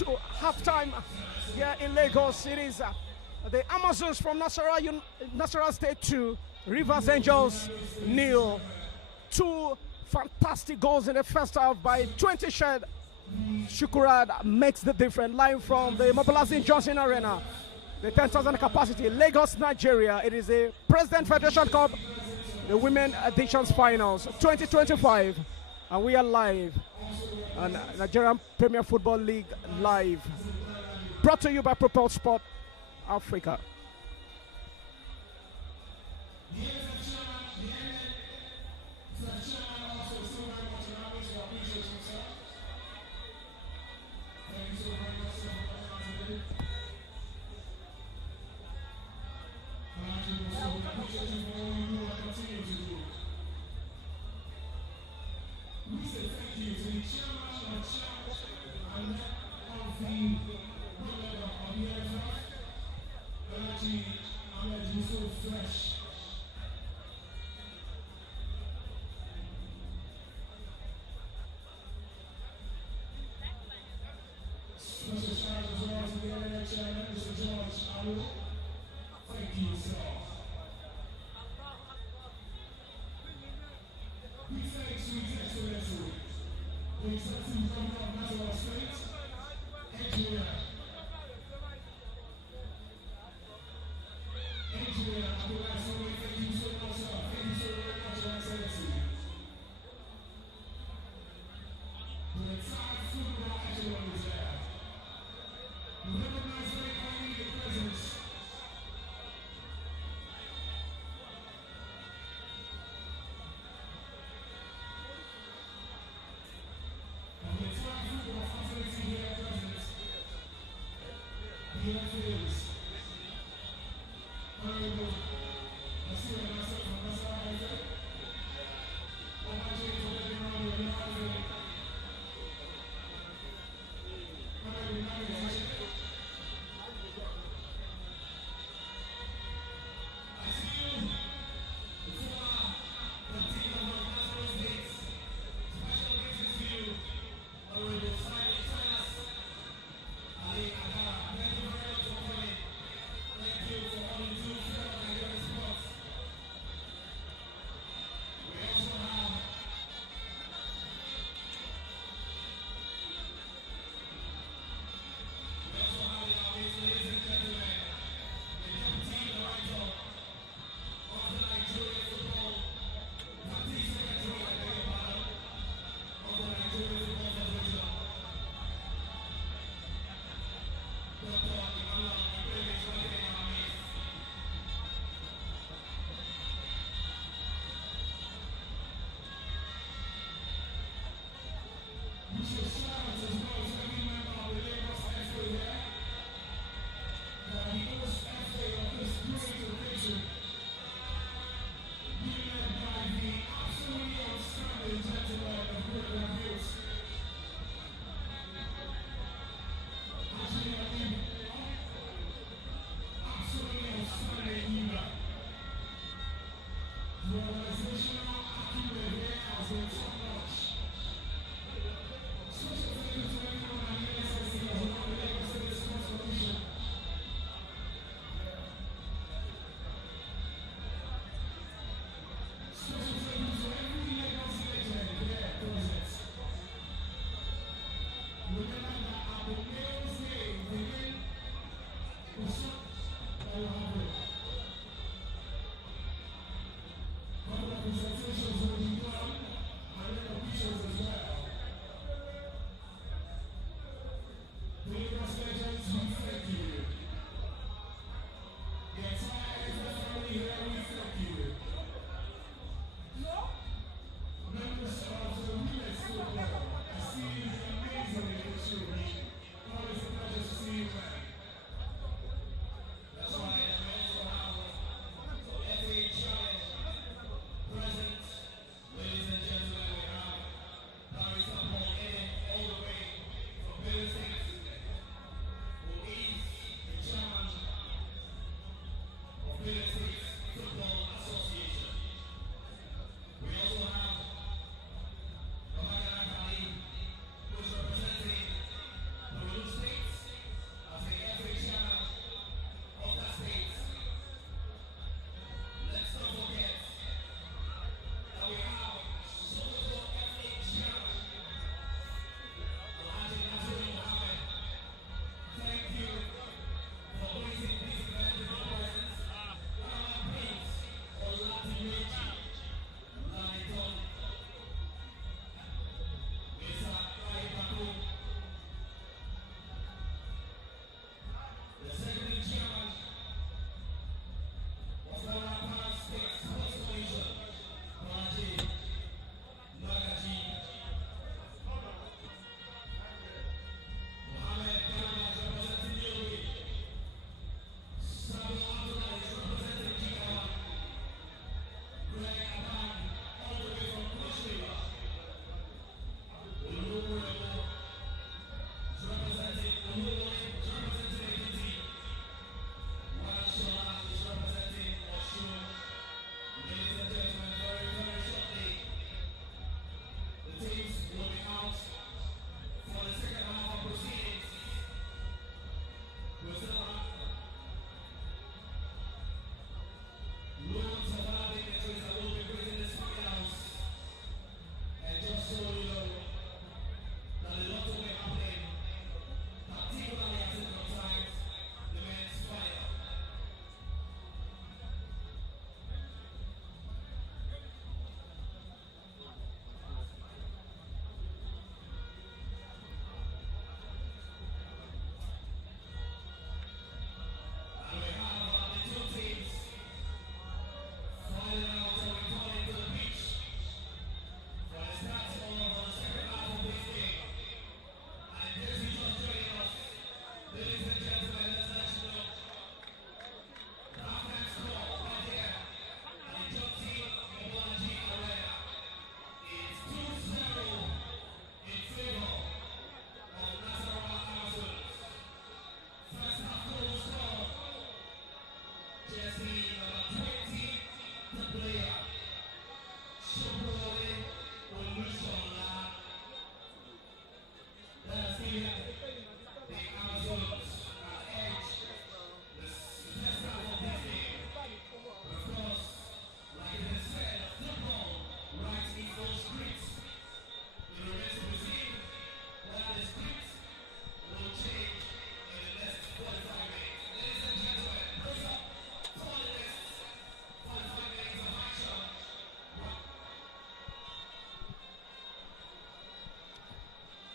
To halftime here in Lagos. It is the Amazons from Nasarawa State 2, Rivers Angels 0. Two fantastic goals in the first half by 20 Shed. Shukurad makes the difference. Live from the Mobilizing Johnson Arena, the 10,000 capacity, Lagos, Nigeria. It is the President Federation Cup, the Women Editions Finals 2025, and we are live on Nigerian Premier Football League live, brought to you by Propel Sport Africa.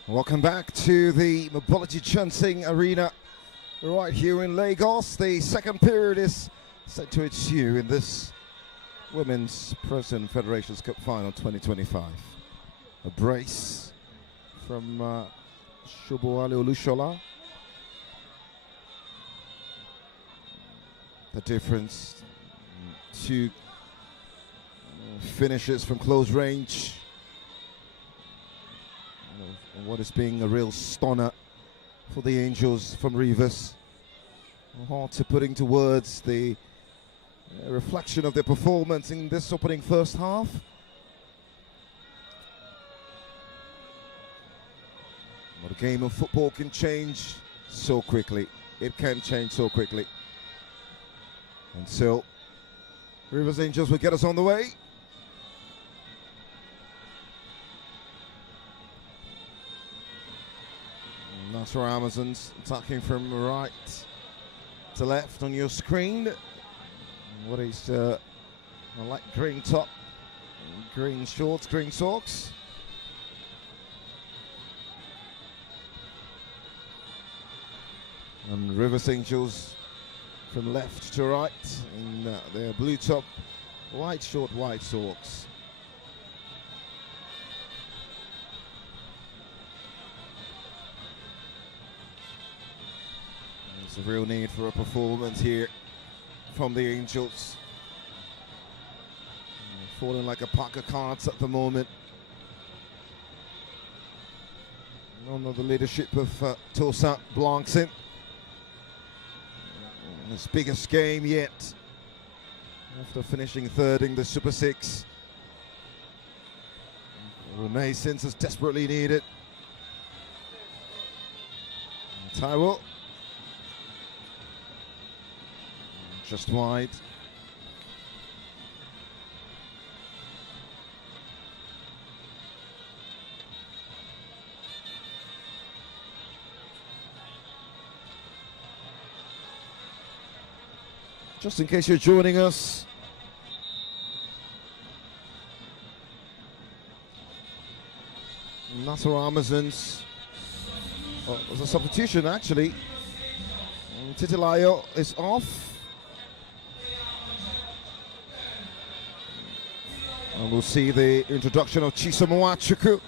Welcome back to the Mobology Chunsing Arena right here in Lagos. The second period is set to ensue in this Women's President Federations Cup Final 2025. A brace from Shoboale Olushola. The difference, two finishes from close range. What is being a real stunner for the Angels from Rivers. Hard to put into words the reflection of their performance in this opening first half. But a game of football can change so quickly. It can change so quickly. And so, Rivers Angels will get us on the way. NASARAWA Amazons attacking from right to left on your screen. What is a light green top, green shorts, green socks. And Rivers Angels from left to right in their blue top, white short, white socks. There's a real need for a performance here from the Angels. Falling like a pack of cards at the moment. Under the leadership of Tosa Blankson. His biggest game yet. After finishing third in the Super 6. Renaissance is desperately needed. Taiwo. Just wide. Just in case you're joining us, NASARAWA Amazons. Oh, there's a substitution actually. Titilayo is off. And we'll see the introduction of Chisom Nwachukwu.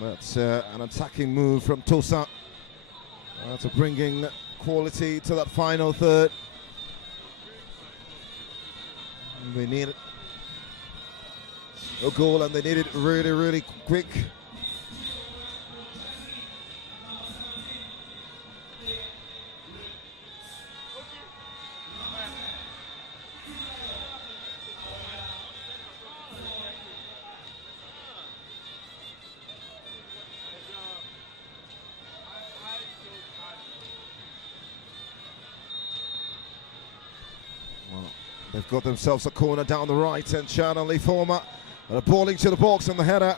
That's an attacking move from Tosa to bringing quality to that final third. We need it. A goal, and they need it really, really quick. Well, they've got themselves a corner down the right, and Shannon Lee Former. And a ball into the box and the header.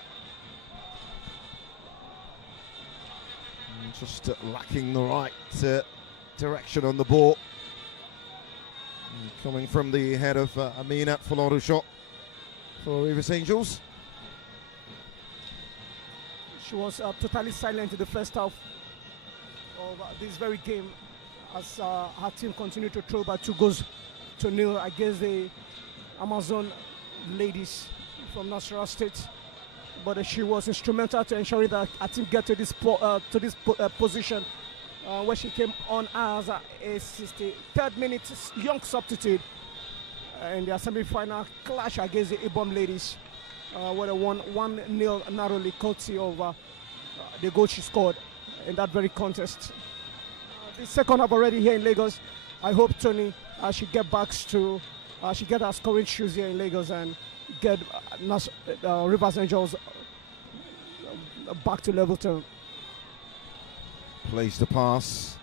Just lacking the right direction on the ball. Coming from the head of Aminat Folorusho for Rivers Angels. She was totally silent in the first half of this very game as her team continued to throw by 2-0 against the Amazon ladies from Nasarawa State, but she was instrumental to ensuring that our team get to this position where she came on as a 63rd minute young substitute in their semi-final clash against the Ibom ladies, where they won 1-0 narrowly, courtesy of the goal she scored in that very contest. The second half already here in Lagos. I hope Tony she get back to she get her scoring shoes here in Lagos and get Rivers Angels back to level 2. Plays the pass.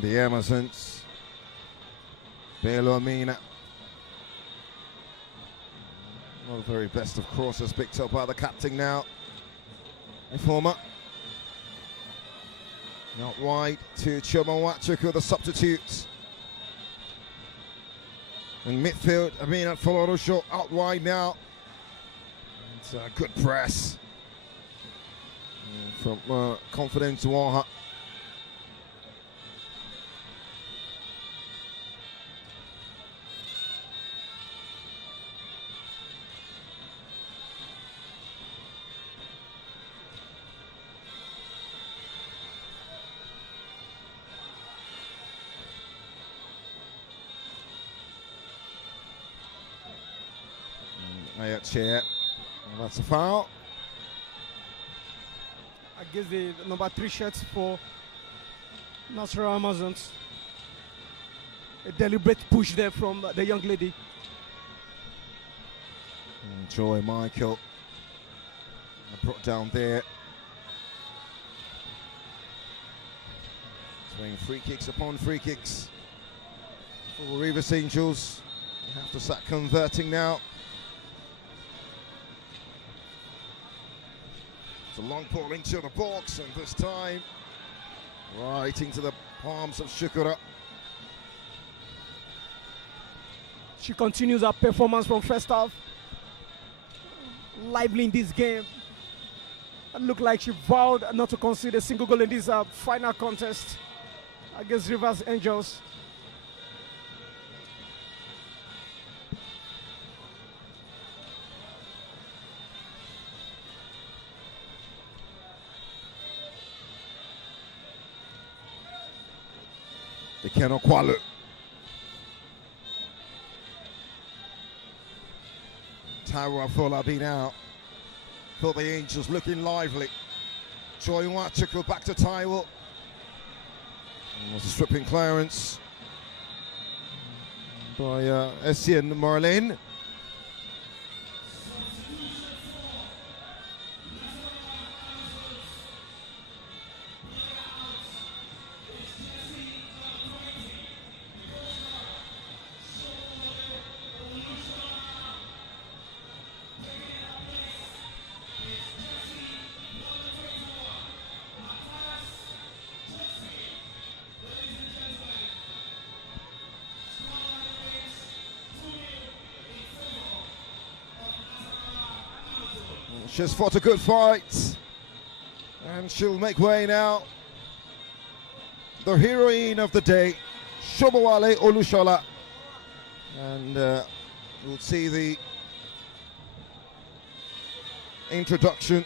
The Amazons. Bello Amina. Not the very best of crosses picked up by the captain now. Informer. Out wide to Chomawachuk, the substitutes. In midfield, Aminat Folorosho out wide now. It's a good press from Confidence Waha. Chair. That's a foul. I guess the number 3 shirts for NASARAWA Amazons. A deliberate push there from the young lady. Joy Michael brought down there. Swing free kicks upon free kicks for Rivers Angels. They have to start converting now. A long ball into the box, and this time right into the palms of Shukura. She continues her performance from first half. Lively in this game. It looked like she vowed not to concede a single goal in this final contest against Rivers Angels. They cannot qualify. Taiwo Afolabi now for the Angels, looking lively. Joy Nwachukwu back to Taiwo. Was a stripping clearance by ASN Marlene. She's fought a good fight, and she'll make way now. The heroine of the day, Shobowale Olushola, and we'll see the introduction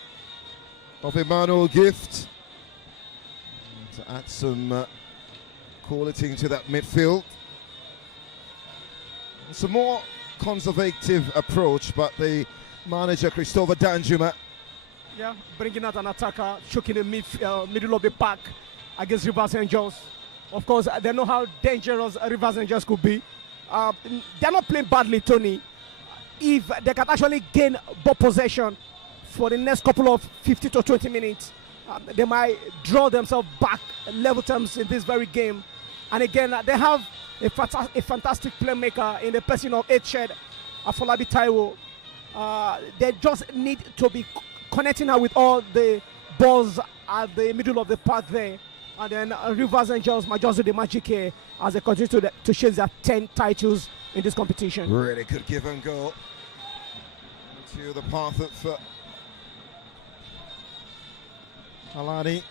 of Emmanuel Gift to add some quality into that midfield. It's a more conservative approach, but the manager Christopher Danjuma, bringing out an attacker, choking the middle of the pack against Rivers Angels. Of course, they know how dangerous Rivers Angels could be. They're not playing badly, Tony. If they can actually gain ball possession for the next couple of 50 to 20 minutes, they might draw themselves back level terms in this very game. And again, they have a fantastic playmaker in the person of Shed Afolabi Taiwo. They just need to be connecting her with all the balls at the middle of the park there. And then Rivers Angels might just do the magic here as they continue to chase their 10 titles in this competition. Really good give and go to the path of Alani.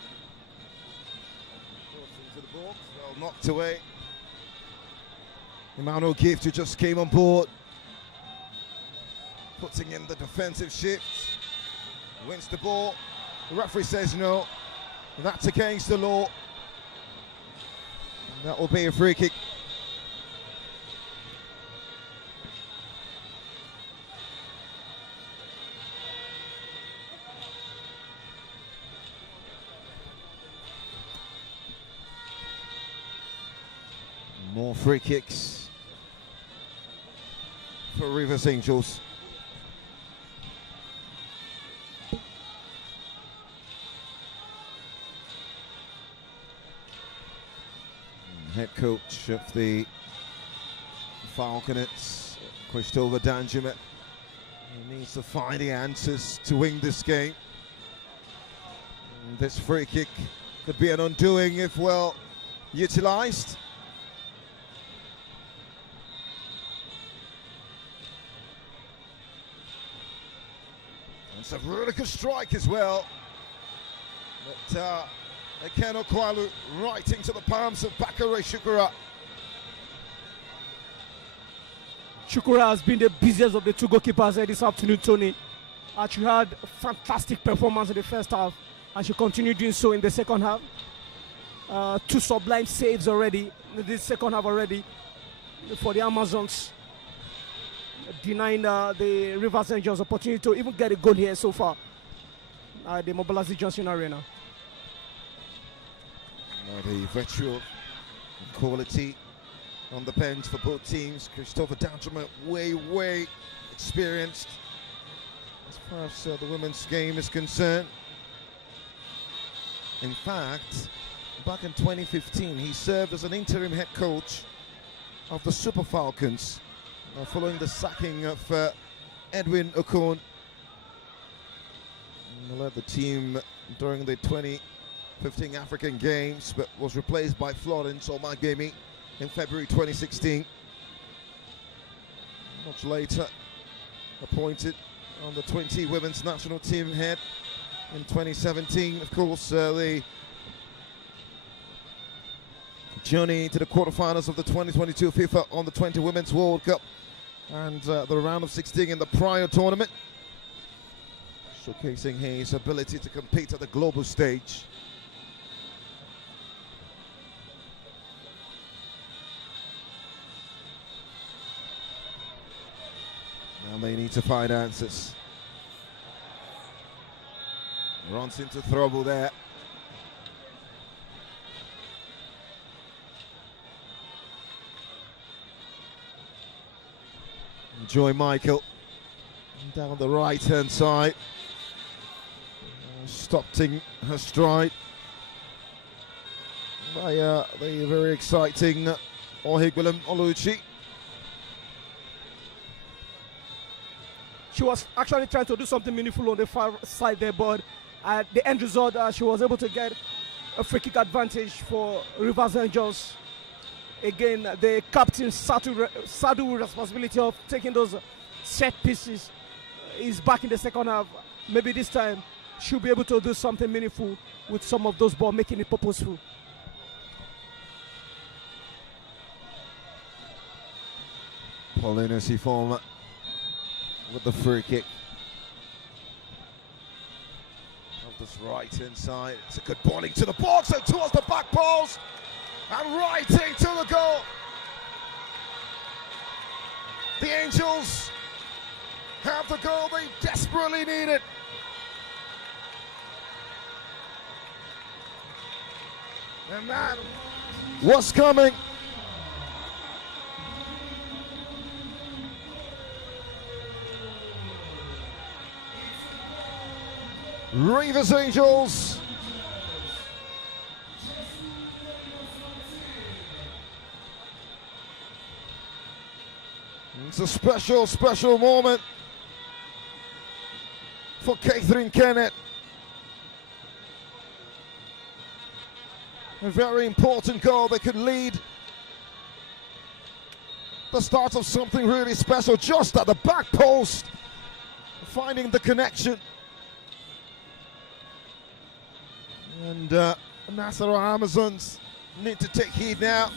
Into the box, well knocked away. Emmanuel Gift, who just came on board, putting in the defensive shift, wins the ball. The referee says no, that's against the law. And that will be a free kick. More free kicks for Rivers Angels. Head coach of the Falconets, Christopher Danjuma, he needs to find the answers to win this game. And this free kick Could be an undoing if well utilized. It's a really good strike as well. But Ken Okwalu right into the palms of Bakare Shukura. Shukura has been the busiest of the two goalkeepers this afternoon, Tony. She had a fantastic performance in the first half, and she continued doing so in the second half. Two sublime saves already in this second half already for the Amazons, denying the Rivers Angels opportunity to even get a goal here so far at the Mobolazi Johnson Arena. The virtual quality on the bench for both teams. Christopher Danjuma, way experienced as far as the women's game is concerned. In fact, back in 2015, he served as an interim head coach of the Super Falcons following the sacking of Edwin Okon. He led the team during the 2015 African Games, but was replaced by Florence Omagemi in February 2016. Much later, appointed on the 20 women's national team head in 2017. Of course, the journey to the quarterfinals of the 2022 FIFA Under-20 Women's World Cup and the round of 16 in the prior tournament, showcasing his ability to compete at the global stage. Now they need to find answers. Runs into trouble there. Joy Michael down the right hand side, stopping her stride by the very exciting Ohigwilem Oluchi. She was actually trying to do something meaningful on the far side there, but at the end result, she was able to get a free kick advantage for Rivers Angels. Again, the captain saddled responsibility of taking those set pieces. Is back in the second half. Maybe this time she'll be able to do something meaningful with some of those balls, making it purposeful. Paulina Sifoma with the free kick. Of this right inside. It's a good ball into the box and towards the back post. And right into the goal. The Angels have the goal they desperately needed. And that was coming. Rivers Angels it's a special moment for Catherine Kennett. A very important goal that could lead the start of something really special just at the back post, finding the connection. And NASARAWA Amazons need to take heed now.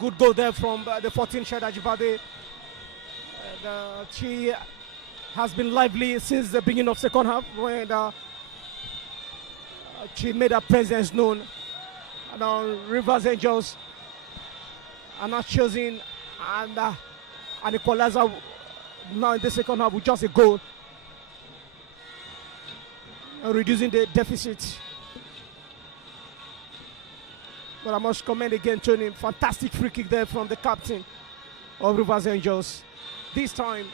Good goal there from the 14 Shada Jibade. She has been lively since the beginning of second half when she made her presence known. And Rivers Angels are not choosing and equalizer now in the second half with just a goal, reducing the deficit. But I must commend again, Tony. Fantastic free kick there from the captain of Rivers Angels. This time,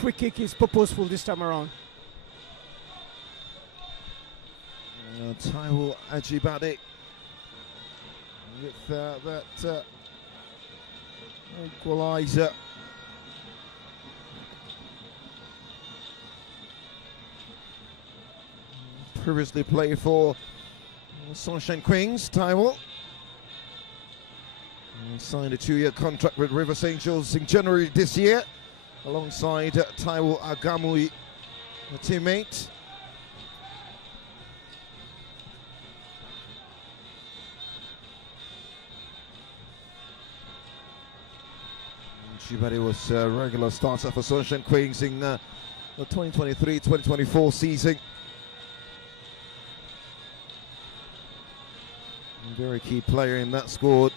free kick is purposeful this time around. Taiwo Ajibade with that equaliser. Previously played for Sunshine Queens, Taiwo. Signed a 2-year contract with Rivers Angels in January this year, alongside Taiwo Agamui, a teammate. Shibari was a regular starter for Sunshine Queens in the 2023-2024 season. Very key player in that squad.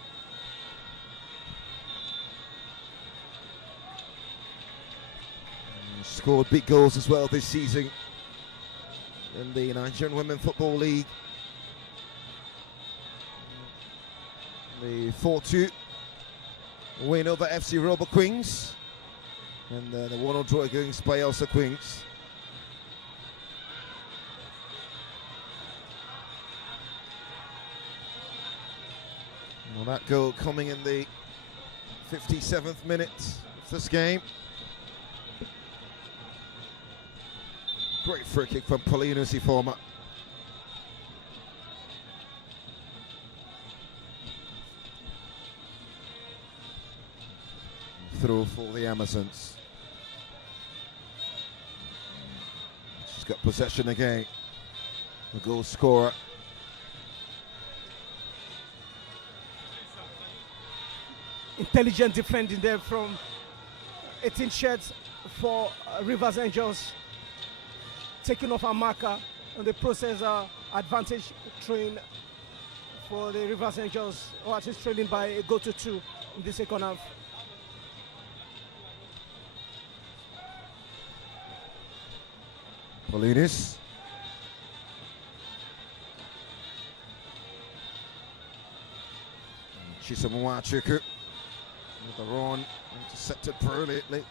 Scored big goals as well this season in the Nigerian Women Football League. The 4-2 win over FC Robo Queens, and the 1-0 draw against Bayelsa Queens. Well, that goal coming in the 57th minute of this game. Great free kick from Paulino Sifoma. Through for the Amazons. She's got possession again. The goal scorer. Intelligent defending there from 18 shirts for Rivers Angels. Taking off a marker on the process, advantage train for the Rivers Angels, or at least trailing by a goal to 2 in the second half. Paulinis. Chisamoa Chuku with the run, intercepted brilliantly.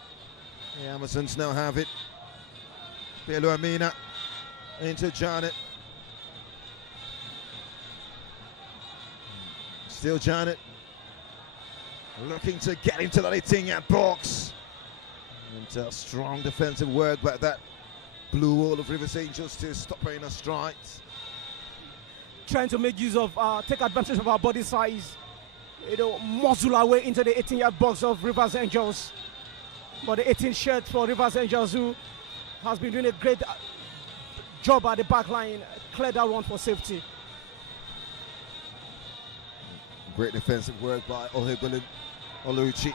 The Amazons now have it. Belu Amina into Janet. Still Janet looking to get into the 18-yard box. And strong defensive work by that blue wall of Rivers Angels to stop her in her strides. Trying to make use of, take advantage of our body size, muzzle our way into the 18-yard box of Rivers Angels. But the 18 shirt for Rivers Angels, who has been doing a great job at the back line, cleared that one for safety. Great defensive work by Ohebulin Oluchi.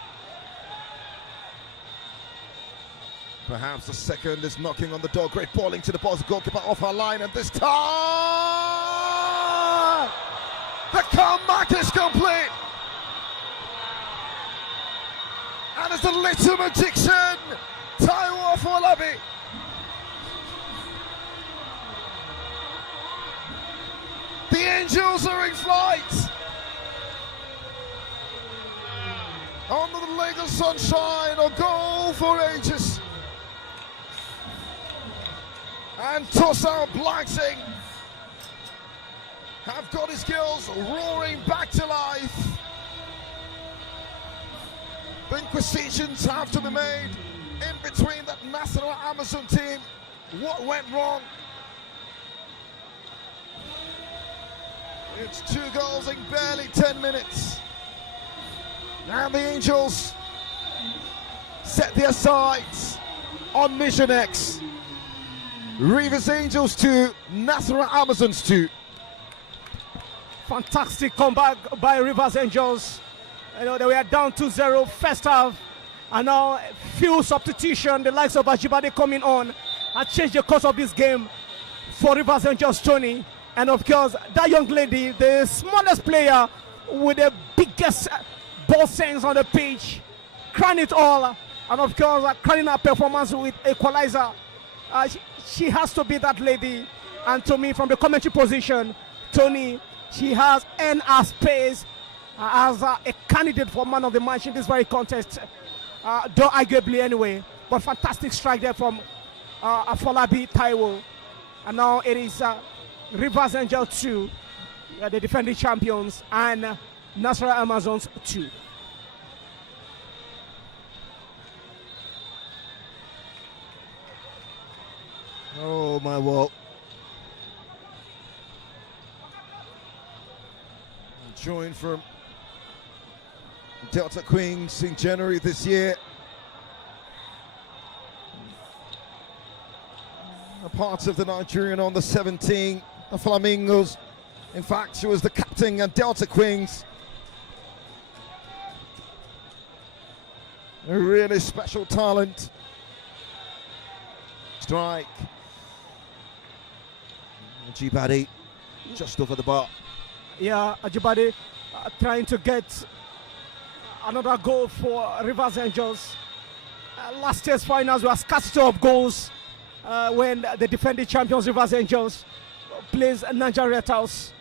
Perhaps the second is knocking on the door. Great ball into the box, goalkeeper off her line, and this time the comeback is complete. And it's the little magician, Taiwo Afolabi. The Angels are in flight. Under the Lagos sunshine, a goal for ages. And Tosa Blacksing have got his girls roaring back to life. The inquisitions have to be made in between that NASARAWA Amazon team. What went wrong? It's 2 goals in barely 10 minutes. And the Angels set their sights on Mission X. Rivers Angels 2, NASARAWA Amazons 2. Fantastic comeback by Rivers Angels. They were down 2-0 first half, and now few substitution, the likes of Ajibade coming on, and changed the course of this game for Rivers Angels, Tony. And of course, that young lady, the smallest player with the biggest ball sense on the pitch, crown it all, and of course, crowning her performance with equalizer. She has to be that lady, and to me, from the commentary position, Tony, she has earned her space as a candidate for man of the match in this very contest, though arguably anyway. But fantastic strike there from Afolabi Taiwo. And now it is Rivers Angel 2, the defending champions, and NASARAWA Amazons 2. Oh my wall. Joined from Delta Queens in January this year. A part of the Nigerian on the 17, the Flamingos. In fact, she was the captain at Delta Queens. A really special talent. Strike. Ajibade just over the bar. Yeah, Ajibade trying to get another goal for Rivers Angels. Last year's finals were scarcity of goals when the defending champions Rivers Angels plays Nigeria House.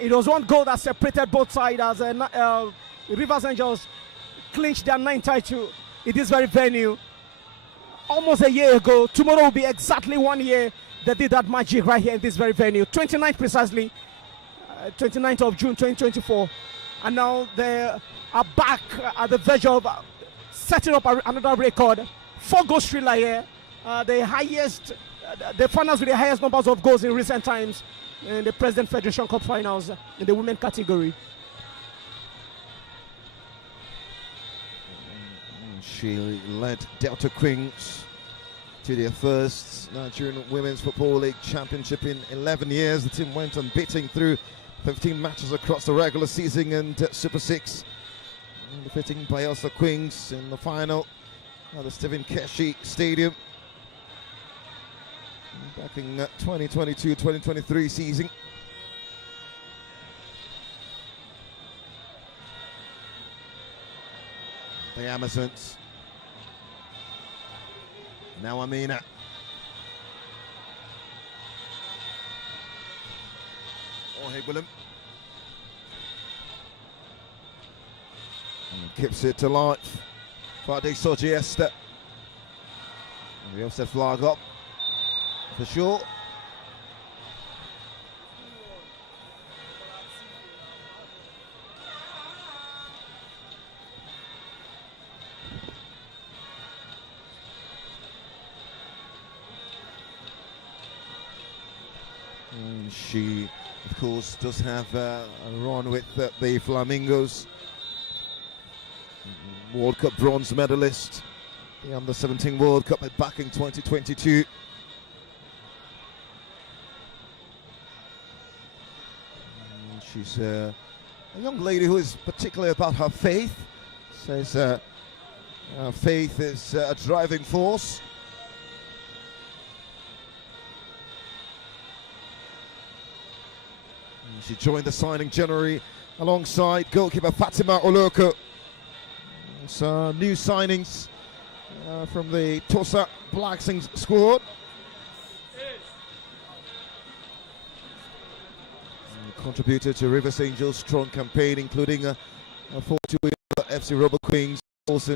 It was one goal that separated both sides as Rivers Angels clinched their 9th title in this very venue almost a year ago. Tomorrow will be exactly 1 year they did that magic right here in this very venue. 29th precisely, 29th of June 2024. And now they are back at the verge of setting up another record. 4 goal thriller here. The highest, the finals with the highest numbers of goals in recent times in the President Federation Cup Finals in the women category. She led Delta Queens to their first Nigerian Women's Football League Championship in 11 years. The team went unbeaten through 15 matches across the regular season and Super 6, defeating Bayelsa Queens in the final at the Stephen Keshi Stadium back in 2022-2023 season. The Amazons. Now Amina. Ohegulum. Keeps it to life. Fade Soji Esther. The offset flag up for sure. And she, of course, does have a run with the Flamingos. World Cup bronze medalist, the Under-17 World Cup back in 2022. And she's a young lady who is particular about her faith. Says her faith is a driving force. She joined the side in January alongside goalkeeper Fatima Oloko. Some new signings from the Tosa Blacksings squad. Contributed to Rivers Angels' strong campaign, including a 40-win FC Rubber Queens, also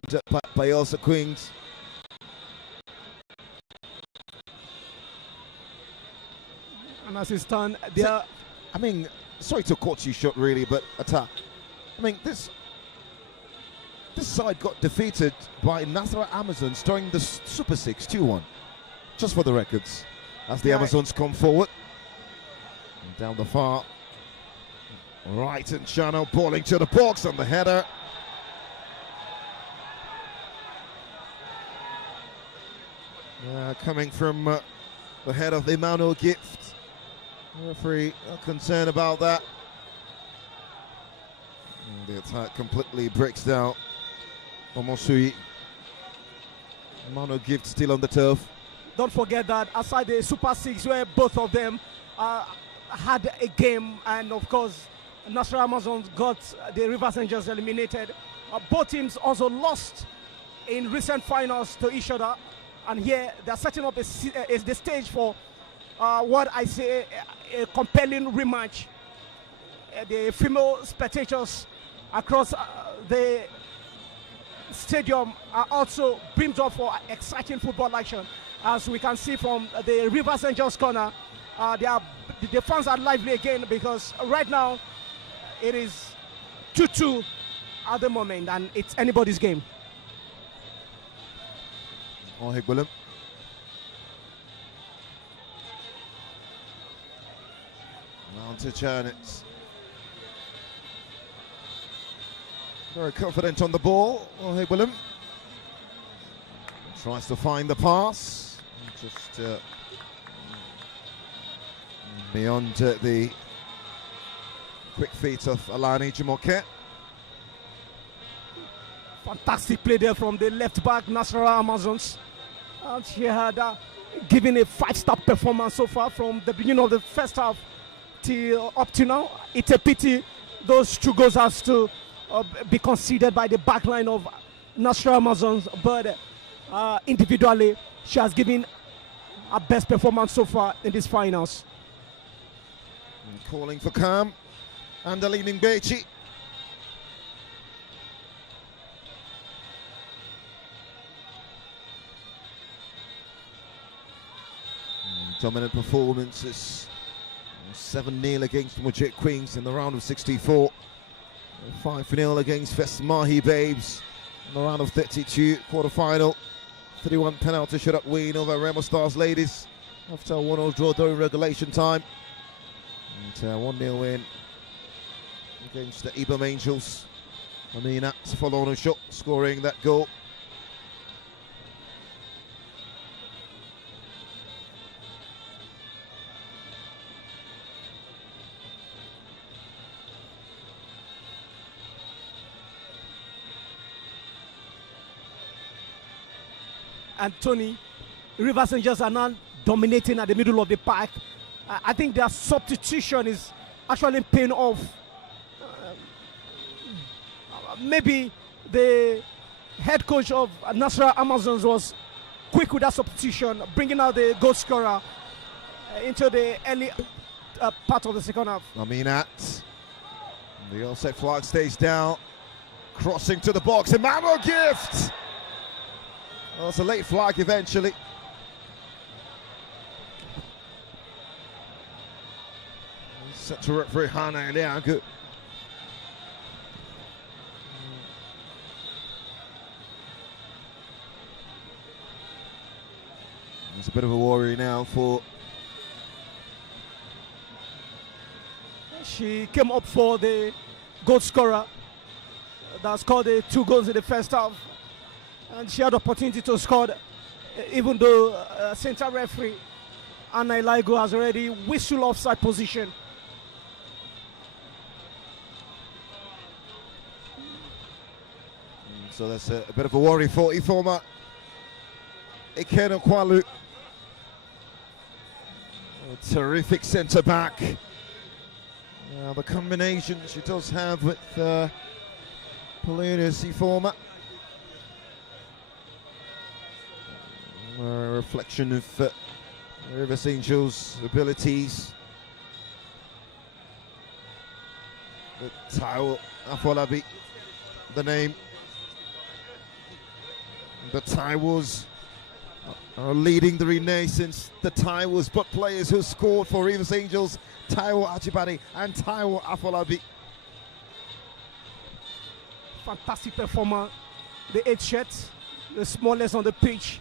Bayelsa Queens. And as it's done, I mean, sorry to cut you short, really, but attack. I mean, this side got defeated by NASARAWA Amazons during the Super 6 2-1. Just for the records, as the Amazons come forward. And down the far right and channel, balling to the box on the header. Coming from the head of Emmanuel Gift. The referee concerned about that. And the attack completely breaks down. Omosui. Emmanuel Gift still on the turf. Don't forget that aside the Super 6 where both of them had a game, and of course NASARAWA Amazons got the Rivers Angels eliminated. Both teams also lost in recent finals to each other, and here they're setting up the stage for what I say a compelling rematch. The female spectators across the stadium are also brimmed up for exciting football action, as we can see from the Rivers Angels corner. the fans are lively again, because right now it is 2-2 at the moment, and it's anybody's game. Ohigbulum. On to Chernitz. Very confident on the ball. Ohigbulum tries to find the pass. Just beyond the quick feet of Alani Jumoke. Fantastic play there from the left back, NASARAWA Amazons. And she had given a 5-star performance so far from the beginning of the first half till up to now. It's a pity those 2 goals has to be considered by the back line of NASARAWA Amazons, but individually she has given her best performance so far in these finals. And calling for calm, Andalini Bechi. Dominant performances, 7-0 against Mujit Queens in the round of 64, 5-0 against Fesmahi Babes in the round of 32, quarter-final, 3-1 penalty shootout win over Remo Stars Ladies after a 1-0 draw during regulation time, and a 1-0 win against the Ibom Angels. Amina following a shot, scoring that goal. And Tony, Rivers Angels are now dominating at the middle of the park. I think their substitution is actually paying off. Maybe the head coach of NASARAWA Amazons was quick with that substitution, bringing out the goal scorer into the early part of the second half. Aminat, the offside flag stays down, crossing to the box, Emmanuel Gift! Well, it's a late flag eventually. Set to referee Hana Eliagu. It's a bit of a worry now for... She came up for the goal scorer that scored the 2 goals in the first half. And she had the opportunity to score, even though center referee Anna Eliagu has already whistled offside position. So that's a bit of a worry for Ifoma Ikeno Kwalu. A terrific centre back. The combination she does have with Paulinus Ifoma. A reflection of Rivers Angels' abilities. But Taiwo Afolabi, the name. The Taiwos are leading the renaissance. The Taiwos, but players who scored for Rivers Angels, Taiwo Ajibade and Taiwo Afolabi. Fantastic performer. The 8 shots, the smallest on the pitch,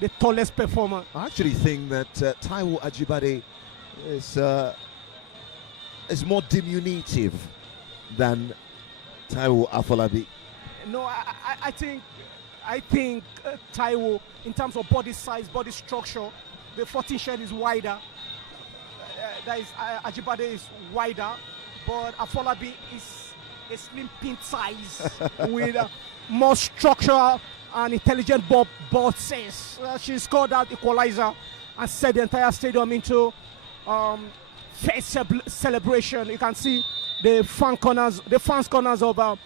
the tallest performer. I actually think that Taiwo Ajibade is more diminutive than Taiwo Afolabi. No, I think Taiwo, in terms of body size, body structure, the 14 shirt is wider. That is Ajibade is wider, but Afolabi is a slim pin size with more structural and intelligent ball sense. She scored that equalizer and set the entire stadium into face celebration. You can see the fans corners of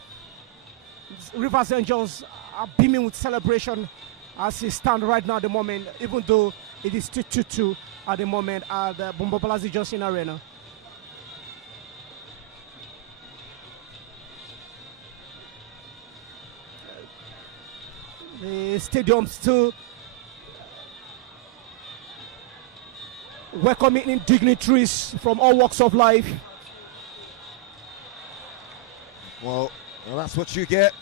Rivers Angels are beaming with celebration as they stand right now at the moment, even though it is 2-2 at the moment at the Bombobalazi Johnson Arena. The stadium still welcoming in dignitaries from all walks of life. Well, that's what you get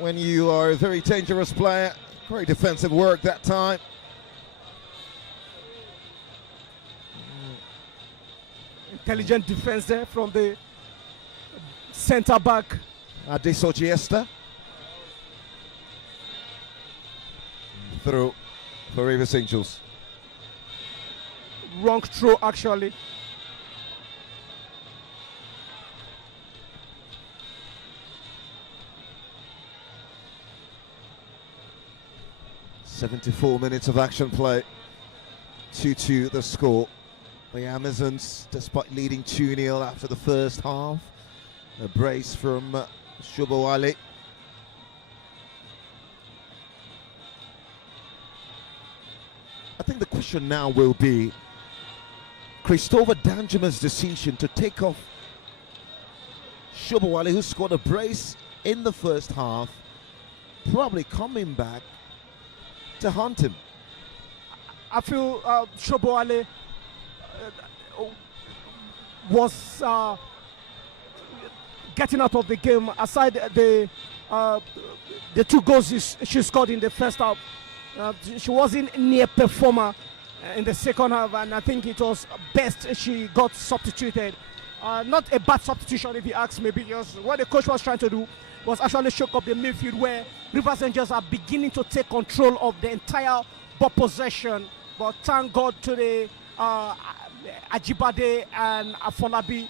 when you are a very dangerous player. Great defensive work that time. Intelligent defense there from the centre back. Adesojiesta. Through for Rivers Angels. Wrong throw, actually. "74 minutes of action play, 2-2 the score. The Amazons, despite leading 2-0 after the first half, a brace from Shobowale. I think the question now will be Christopher Danjuma's decision to take off Shobowale, who scored a brace in the first half, probably coming back to haunt him. I feel Shobowale was getting out of the game. Aside the 2 goals she scored in the first half, she wasn't near performer in the second half, and I think it was best she got substituted. Not a bad substitution if you ask me, because what the coach was trying to do was actually shook up the midfield, where Rivers Angels are beginning to take control of the entire ball possession. But thank God to the Ajibade and Afolabi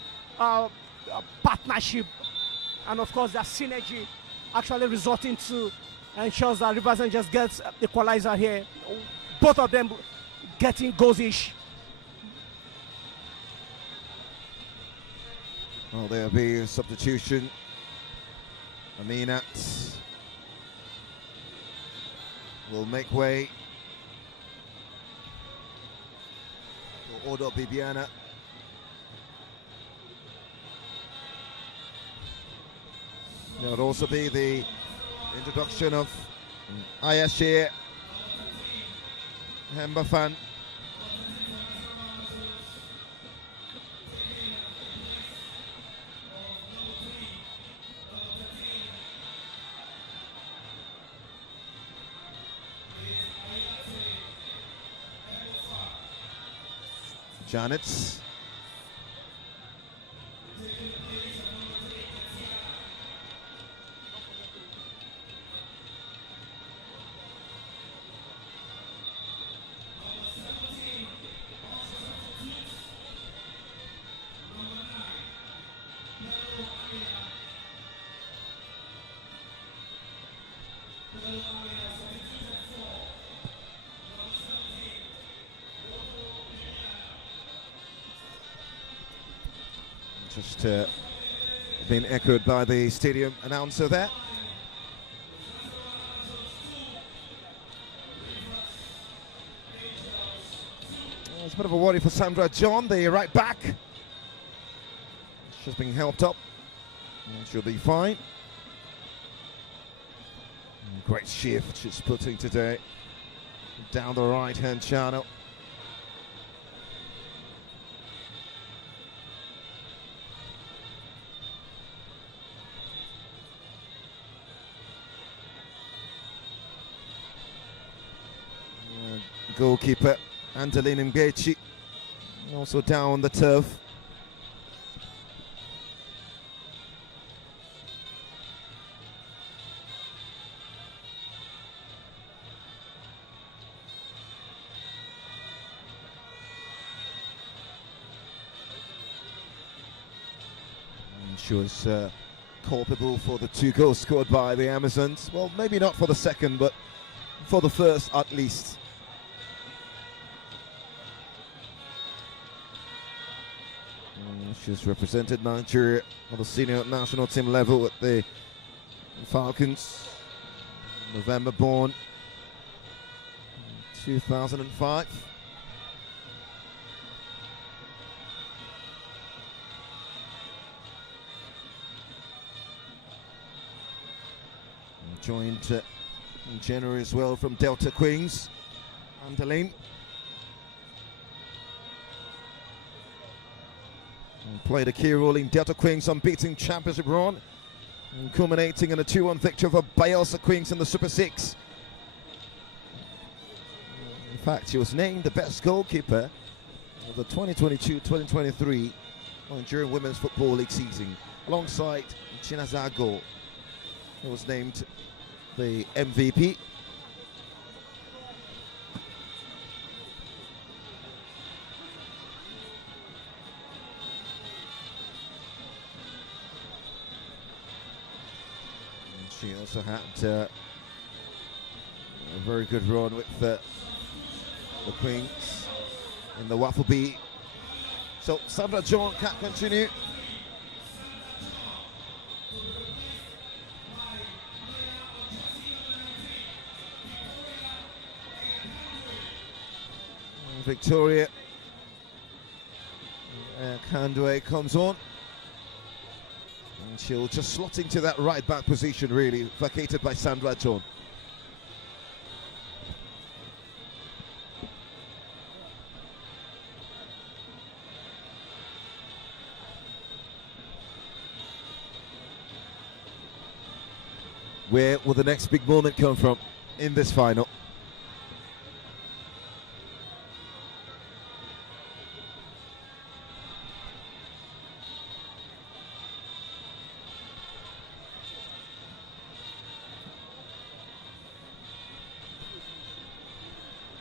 partnership, and of course their synergy actually resulting to ensures that Rivers Angels gets the equalizer here. Both of them getting goals-ish. Well, there'll be a substitution. Aminat will make way for Odo Bibiana. There would also be the introduction of Ayashir Hembafan. Janets. Just been echoed by the stadium announcer there. It's a bit of a worry for Sandra John, the right back. She's being helped up. She'll be fine. Great shift she's putting today down the right-hand channel. Goalkeeper Angelina Mgechi also down on the turf. She was culpable for the 2 goals scored by the Amazons. Well, maybe not for the second, but for the first at least. She's represented Nigeria on the senior national team level at the Falcons. November born, 2005. Joined in January as well from Delta Queens, Andeline. And played a key role in Delta Queen's unbeaten championship run, and culminating in a 2-1 victory over Bayelsa Queens in the Super 6. In fact, he was named the best goalkeeper of the 2022-2023 Nigerian Women's Football League season, alongside Chinazago, who was named the MVP. She also had a very good run with the Queens in the Waffle B. So Sandra John can't continue. Victoria Kandwe comes on. And she'll just slot into that right back position, really, vacated by Sandra John. Where will the next big moment come from in this final?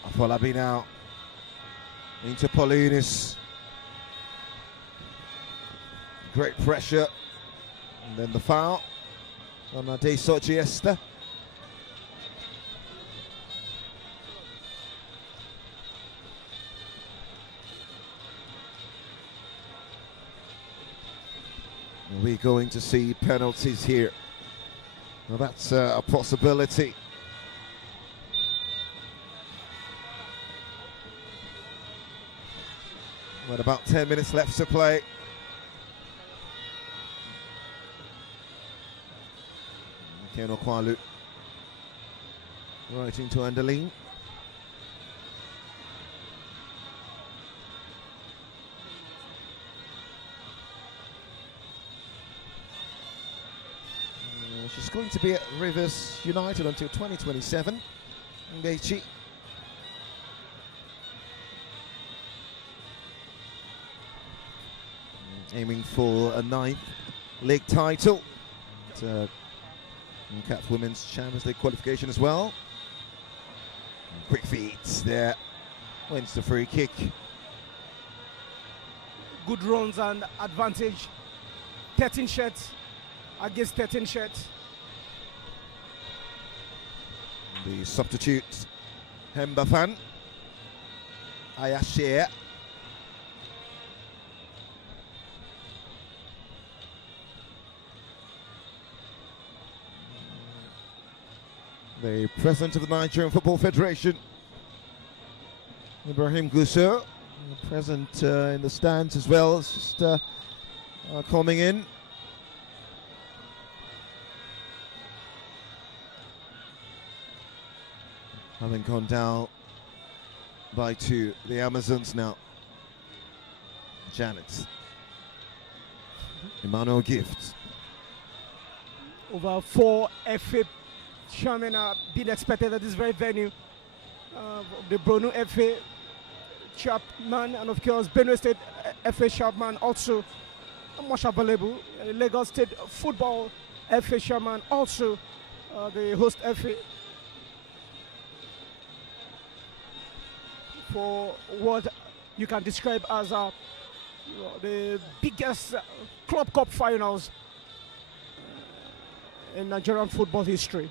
Afolabi now into Paulinus. Great pressure, and then the foul on Ade Sochiesta. Are we going to see penalties here? Well, that's a possibility. With about 10 minutes left to play. Keno Kwalu right into Anderleen. She's going to be at Rivers United until 2027. Ngechi. Aiming for a 9th league title. Cap Women's Champions League qualification as well. And quick feet there. Wins the free kick. Good runs and advantage. 13 shots against 13 shots. The substitute, Hembafan. Ayashir. The president of the Nigerian Football Federation, Ibrahim Gusau, present in the stands as well. It's just coming in. Having gone down by 2, the Amazons now. Janet. Emmanuel Gift. Over 4 FA chairmen are being expected at this very venue. The Bronu FA chairman and of course Benue State FA chairman also much available. Lagos State Football FA chairman also the host FA. For what you can describe as the biggest club cup finals in Nigerian football history.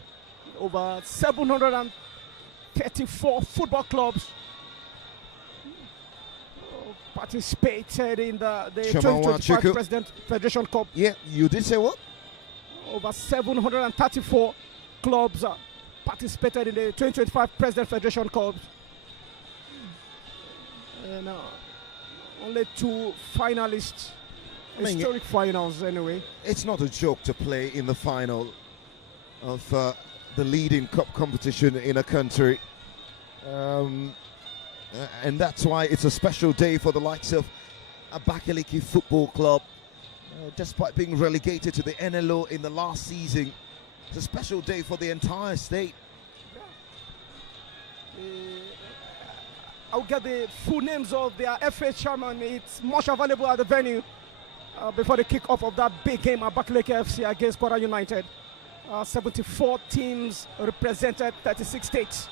Over 734 football clubs participated in the 2025 President Federation Cup. Yeah, you did say what? Over 734 clubs participated in the 2025 President Federation Cup. And only 2 finalists, historic finals anyway. It's not a joke to play in the final of the leading cup competition in a country. And that's why it's a special day for the likes of Abakaliki Football Club, despite being relegated to the NLO in the last season. It's a special day for the entire state. I'll get the full names of their FA chairman. It's much available at the venue before the kick-off of that big game at Abakaliki FC against Kwara United. 74 teams represented, 36 states,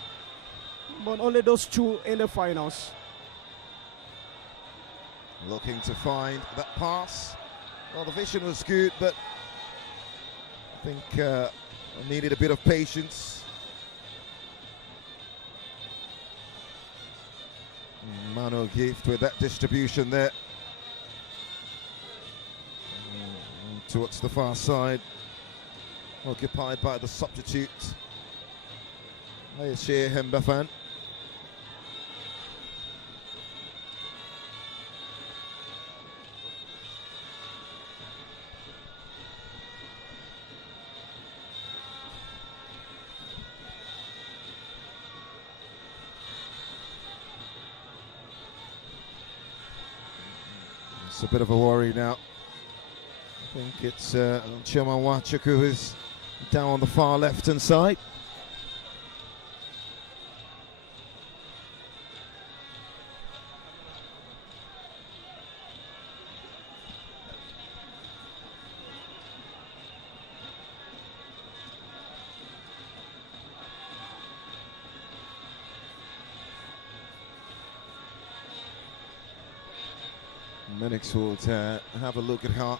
but only those 2 in the finals. Looking to find that pass. Well, the vision was good, but I think needed a bit of patience. Mano Gift with that distribution there. Towards the far side. Occupied by the substitute. Ayeshe Hembafan. It's a bit of a worry now. I think it's Chioma Wachuku who's down on the far left-hand side. Minix will have a look at her.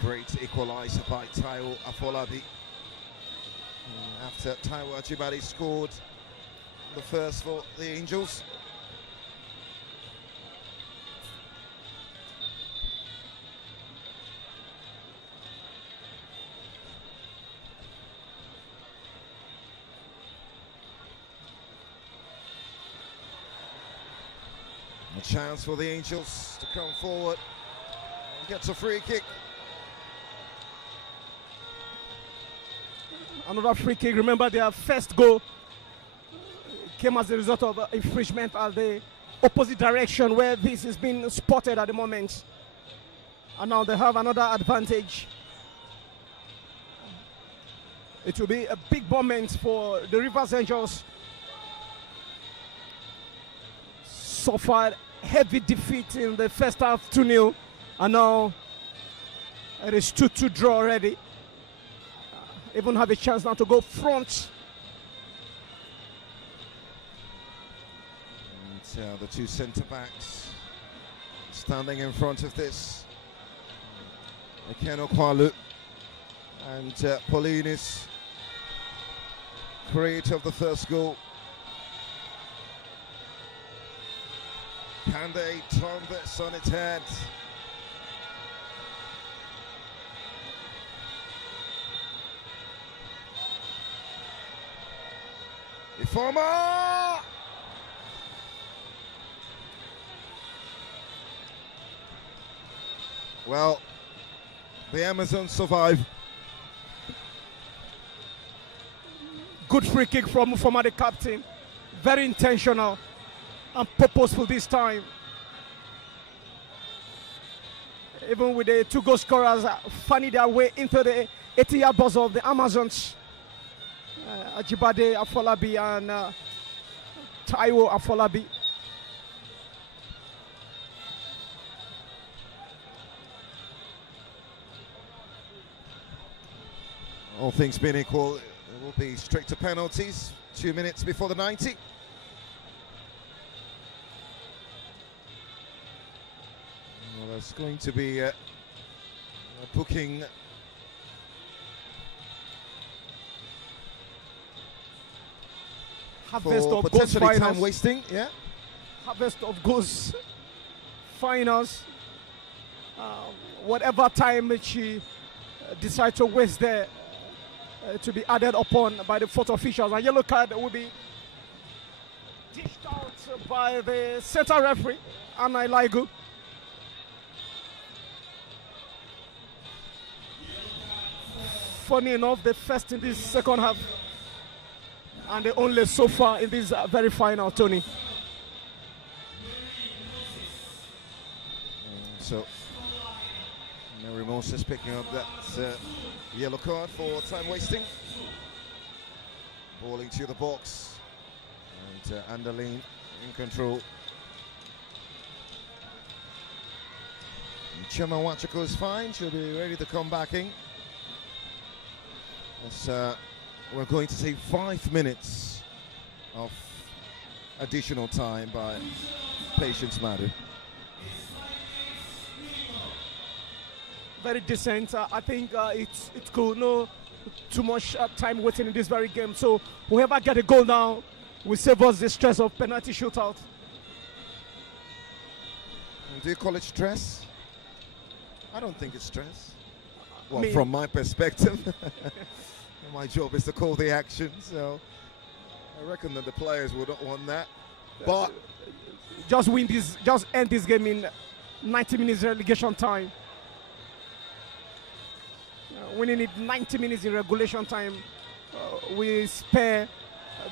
Great equaliser by Taiwo Afolabi. After Taiwo Ajibade scored the first for the Angels. A chance for the Angels to come forward. Gets a free kick. Another free kick. Remember, their first goal came as a result of infringement at the opposite direction where this is being spotted at the moment. And now they have another advantage. It will be a big moment for the Rivers Angels. Suffered heavy defeat in the first half, 2-0, and now it is 2-2 draw already. Even have a chance now to go front. And, the 2 centre-backs standing in front of this. Ekeno Kwalu and Paulinus, creator of the first goal. Can they turn this on its head? Ifoma! Well, the Amazons survive. Good free kick from the captain. Very intentional and purposeful this time. Even with the 2 goal scorers finding their way into the 80-yard box of the Amazons. Ajibade Afolabi and Taiwo Afolabi. All things being equal, it will be straight to penalties. 2 minutes before the 90. Well, there's going to be a booking. Harvest for of goals potentially time finals. wasting, yeah. Harvest of goals finals. Whatever time she decides to waste there to be added upon by the 4th officials. A yellow card will be dished out by the center referee, Anna Ilaigu. funny enough, the first in this second half, and the only so far in this very final, Tony. So, Mary Moses picking up that yellow card for time wasting. Ball into the box, and Anderleen in control. Chema Wachako is fine, she'll be ready to come back in. As, we're going to see 5 minutes of additional time by Patience Madu. Very decent. I think it's cool. No too much time waiting in this very game. So whoever get a goal now will save us the stress of penalty shootout. Do you call it stress? I don't think it's stress. Well, Me- from my perspective, my job is to call the action. So I reckon that the players would not want that. But Just win this. Just end this game in 90 minutes relegation time. Winning it 90 minutes in regulation time, we spare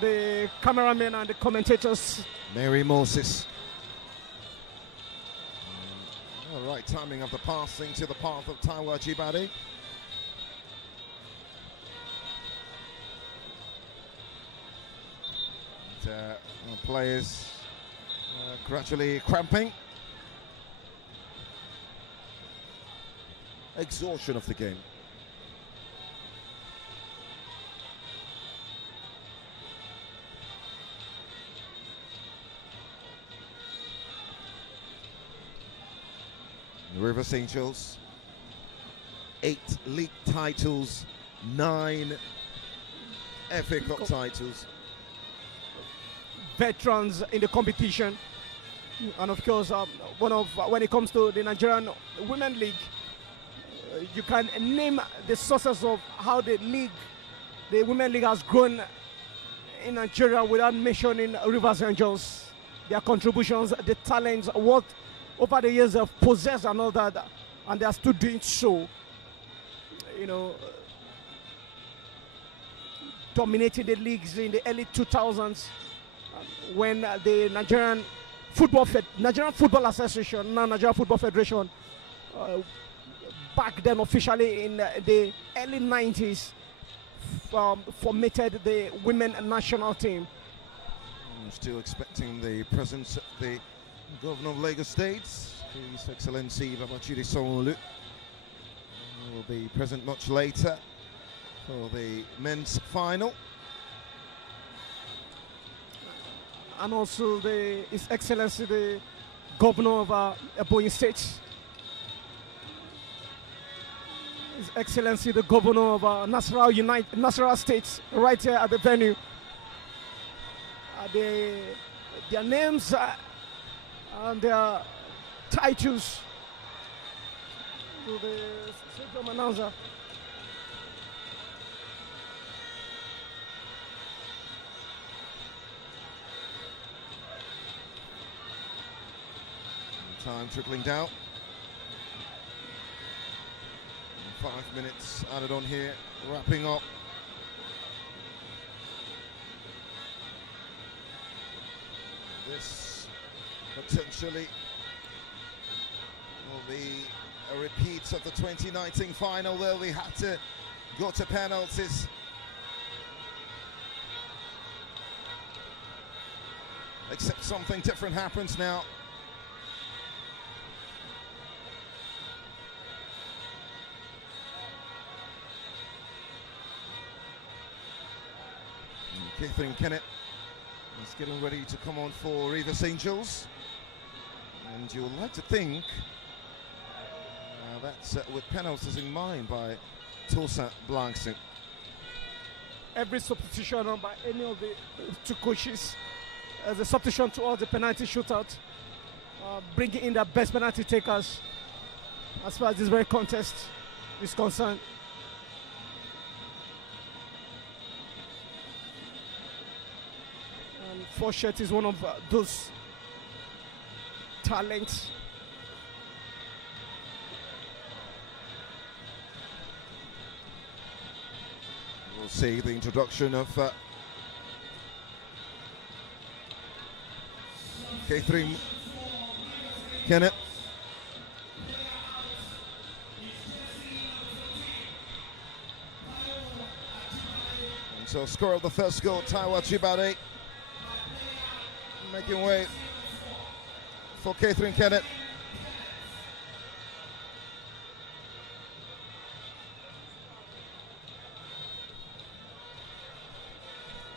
the cameramen and the commentators. Mary Moses. All right, timing of the passing to the path of Taiwa Jibade. And, players gradually cramping. Exhaustion of the game. Rivers Angels, 8 league titles, 9 FA Cup titles. Veterans in the competition, and of course, when it comes to the Nigerian Women League, you can name the sources of how the Women League has grown in Nigeria without mentioning Rivers Angels, their contributions, the talents, what over the years have possessed and all that, and they are still doing so. You know, dominating the leagues in the early 2000s when the Nigerian Football Association, now Nigerian Football Federation, back then officially in the early 90s, formatted the women national team. I'm still expecting the presence of the Governor of Lagos State, His Excellency Babachide Sanwo-Olu, will be present much later for the men's final. And also His Excellency the Governor of Ebonyi State, His Excellency the Governor of NASARAWA State, right here at the venue. Their names and their titles to the stadium announcer. Time trickling down. 5 minutes added on here, wrapping up. This potentially will be a repeat of the 2019 final where we had to go to penalties. Except something different happens now. Catherine Kennett is getting ready to come on for Rivers Angels, and you'll like to think that's with penalties in mind by Tosa Blankson. Every substitution by any of the two coaches as a substitution towards the penalty shootout, bringing in the best penalty takers as far as this very contest is concerned. Forshet is one of those talents. see the introduction of K3 Kenneth. And so score of the first goal, Taiwa Chibade making way for K3 Kenneth.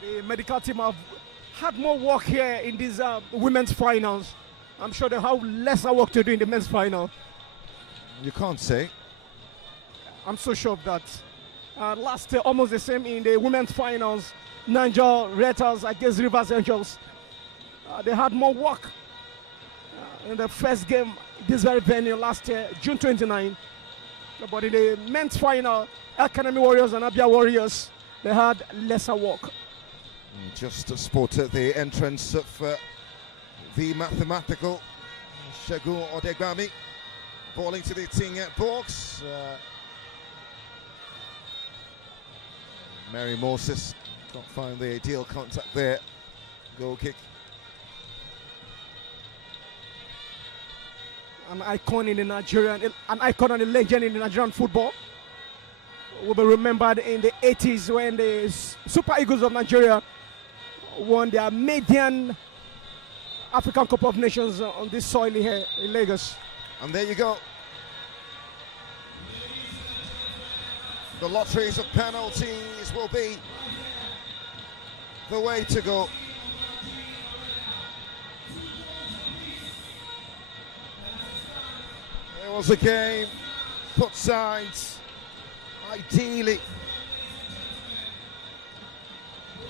The medical team have had more work here in these women's finals. I'm sure they have lesser work to do in the men's final. You can't say. I'm so sure of that. Last year, almost the same in the women's finals. Niger Ratters against Rivers Angels. They had more work in the first game, this very venue last year, June 29. But in the men's final, Academy Warriors and Abia Warriors, they had lesser work. Just spotted the entrance of the mathematical Shagun Odegbami, balling to the team at box. Mary Moses can't find the ideal contact there. Goal kick. An icon in the Nigerian, an icon and a legend in the Nigerian football. Will be remembered in the 80s when the Super Eagles of Nigeria won their maiden African Cup of Nations on this soil here in Lagos. And there you go. The lotteries of penalties will be the way to go. It was a game, put sides, ideally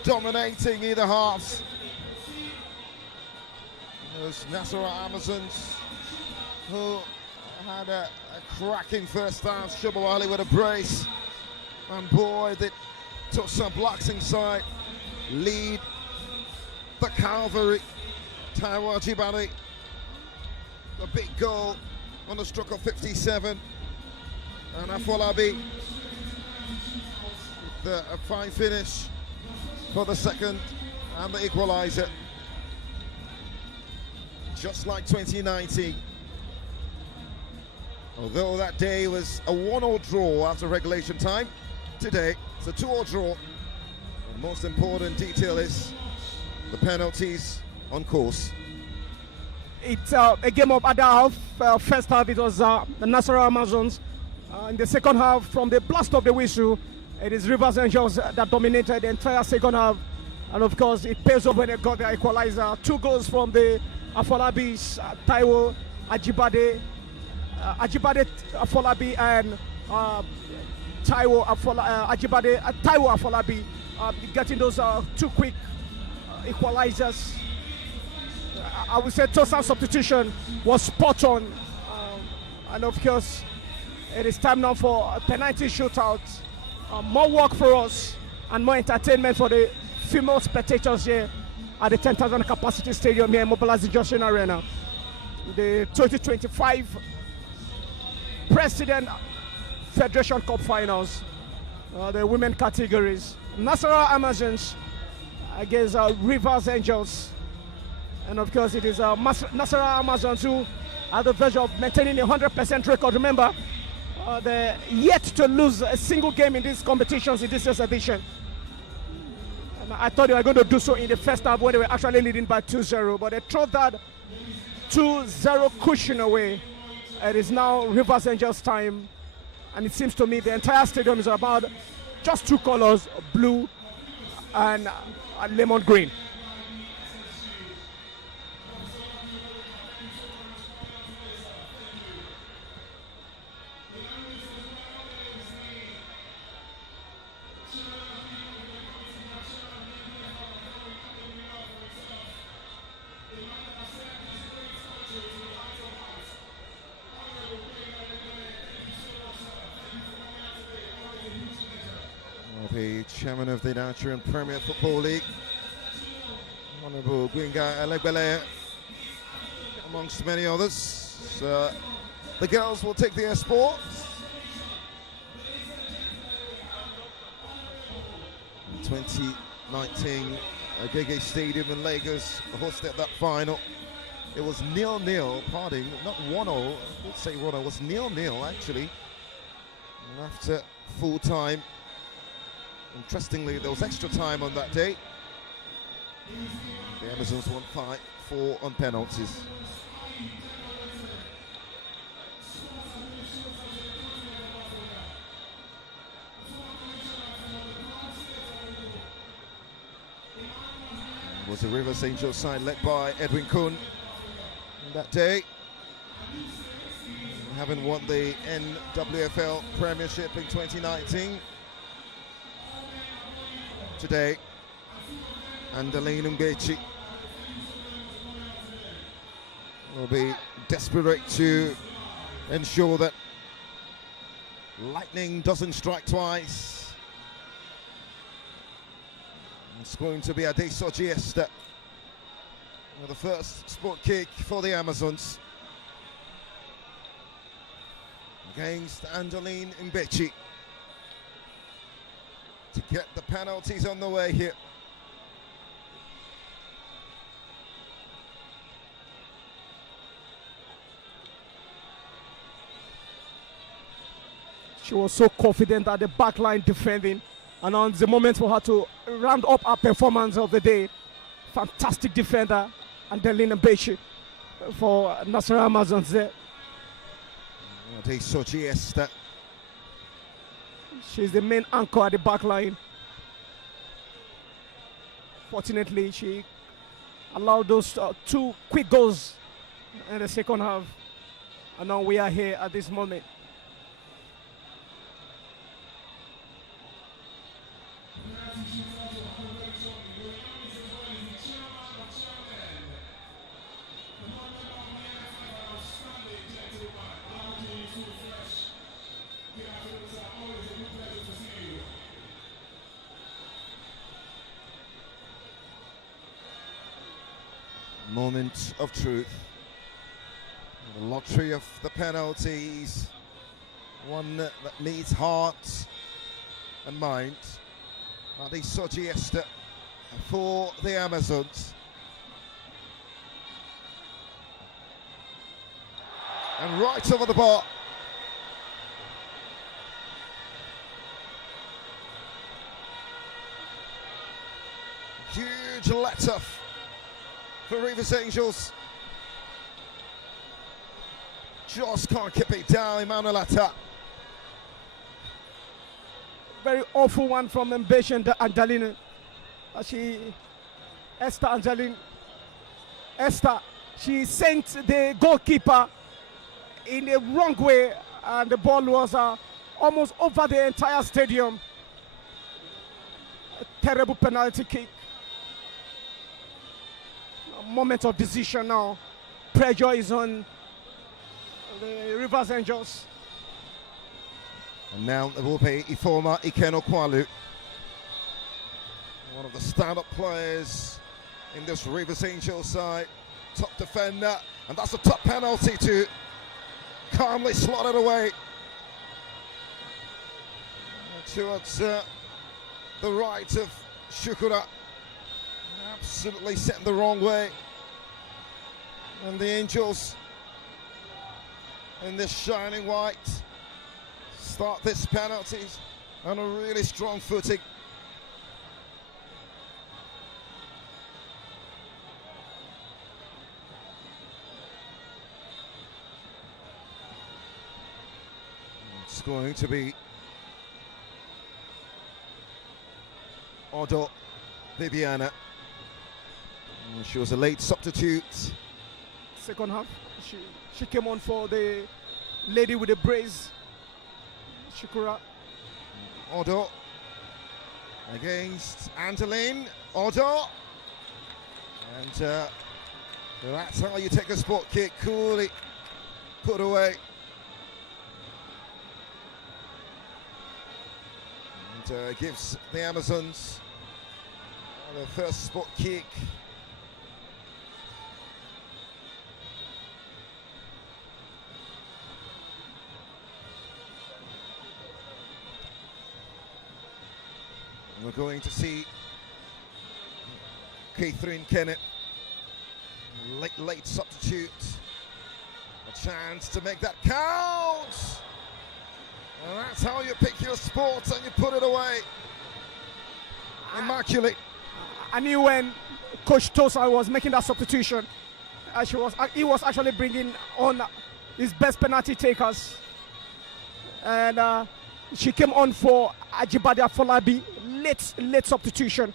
dominating either halves. Those NASARAWA Amazons who had a cracking first half. Shubawali with a brace. And boy, they took some blocks inside. Lead the Calvary. Taiwa Jibani. A big goal on the stroke of 57. And Afolabi, a fine finish for the second and the equalizer. Just like 2019. Although that day was a 1-1 draw after regulation time, today it's a 2-2 draw. The most important detail is the penalties on course. It's a game of other half. First half it was the NASARAWA Amazons. In the second half, from the blast of the whistle, it is Rivers Angels that dominated the entire second half. And of course, it pays off when they got the equalizer. 2 goals from the Afolabis, Taiwo Ajibade, Afolabi and Taiwo Afolabi getting those 2 quick equalizers. I would say total substitution was spot on. And of course, it is time now for a penalty shootout. More work for us and more entertainment for the female spectators here at the 10,000 capacity stadium here in Mobilizing Junction Arena. The 2025 President Federation Cup Finals, the women categories. NASARAWA Amazons against Rivers Angels. And of course, it is NASARAWA Amazons who are the verge of maintaining a 100% record. Remember, they're yet to lose a single game in these competitions in this year's edition. And I thought they were going to do so in the first half when they were actually leading by 2-0, but they threw that 2-0 cushion away. It is now Rivers Angels time, and it seems to me the entire stadium is about just 2 colors, blue and lemon green. The chairman of the Nigerian Premier Football League, Honorable Gwinga Elegbele, amongst many others. So, the girls will take their sport. 2019 Agege Stadium in Lagos hosted that final. It was 0-0, pardon, not 1-0, I would say 1-0, it was 0-0 actually. And after full time, interestingly, there was extra time on that day. The Amazons won 5-4 on penalties. It was the Rivers Angels side led by Edwin Kun that day. Having won the NWFL Premiership in 2019. Today, Andaline Mbechi will be desperate to ensure that lightning doesn't strike twice. It's going to be Adesoji Esther with the first sport kick for the Amazons against Andaline Mbechi to get the penalties on the way here. She was so confident at the back line defending, and on the moment for her to round up her performance of the day. Fantastic defender, Andaline Mbechi for NASARAWA Amazons there. Adesoji Esther. She's the main anchor at the back line. Fortunately, she allowed those two quick goals in the second half. And now we are here at this moment. Moment of truth. The lottery of the penalties. One that needs heart and mind. Adesoji Esther for the Amazons. And right over the bar. Huge letter for Rivers Angels. Just can't keep it down, Emmanuel Atta. Very awful one from Mbechi and Andaline. Esther, she sent the goalkeeper in the wrong way, and the ball was almost over the entire stadium. A terrible penalty kick. A moment of decision now. Pressure is on the Rivers Angels. And now there will be Ifeoma Ikenokwalu, one of the stand-up players in this Rivers Angels side, top defender, and that's a top penalty to calmly slot it away towards the right of Shukura. Absolutely set the wrong way, and the Angels in this shining white start this penalties on a really strong footing. It's going to be Odo Viviana. She was a late substitute. Second half, she came on for the lady with the brace, Shukura. Odo against Andaline. Odo. And that's how you take a spot kick. Coolly put away. And gives the Amazons their first spot kick. We're going to Catherine Kennett, late substitute. A chance to make that count. And that's how you pick your sports and you put it away. Immaculate. I knew when Coach Tosa was making that substitution, he was actually bringing on his best penalty takers. And she came on for Ajibade Afolabi, late substitution.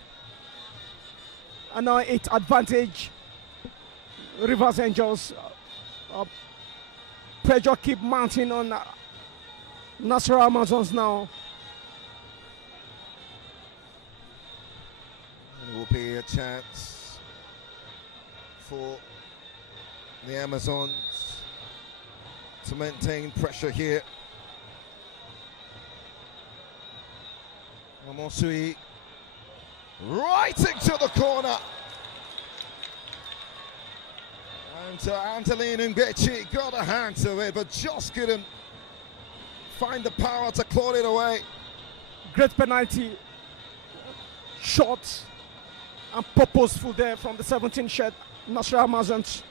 And now it's advantage Rivers Angels. Pressure keep mounting on NASARAWA Amazons now. And it will be a chance for the Amazons to maintain pressure here. Omosui right into the corner. And Angeline Ngbechi got a hand to it, but just couldn't find the power to claw it away. Great penalty shot and purposeful there from the 17th shirt, NASARAWA Amazons.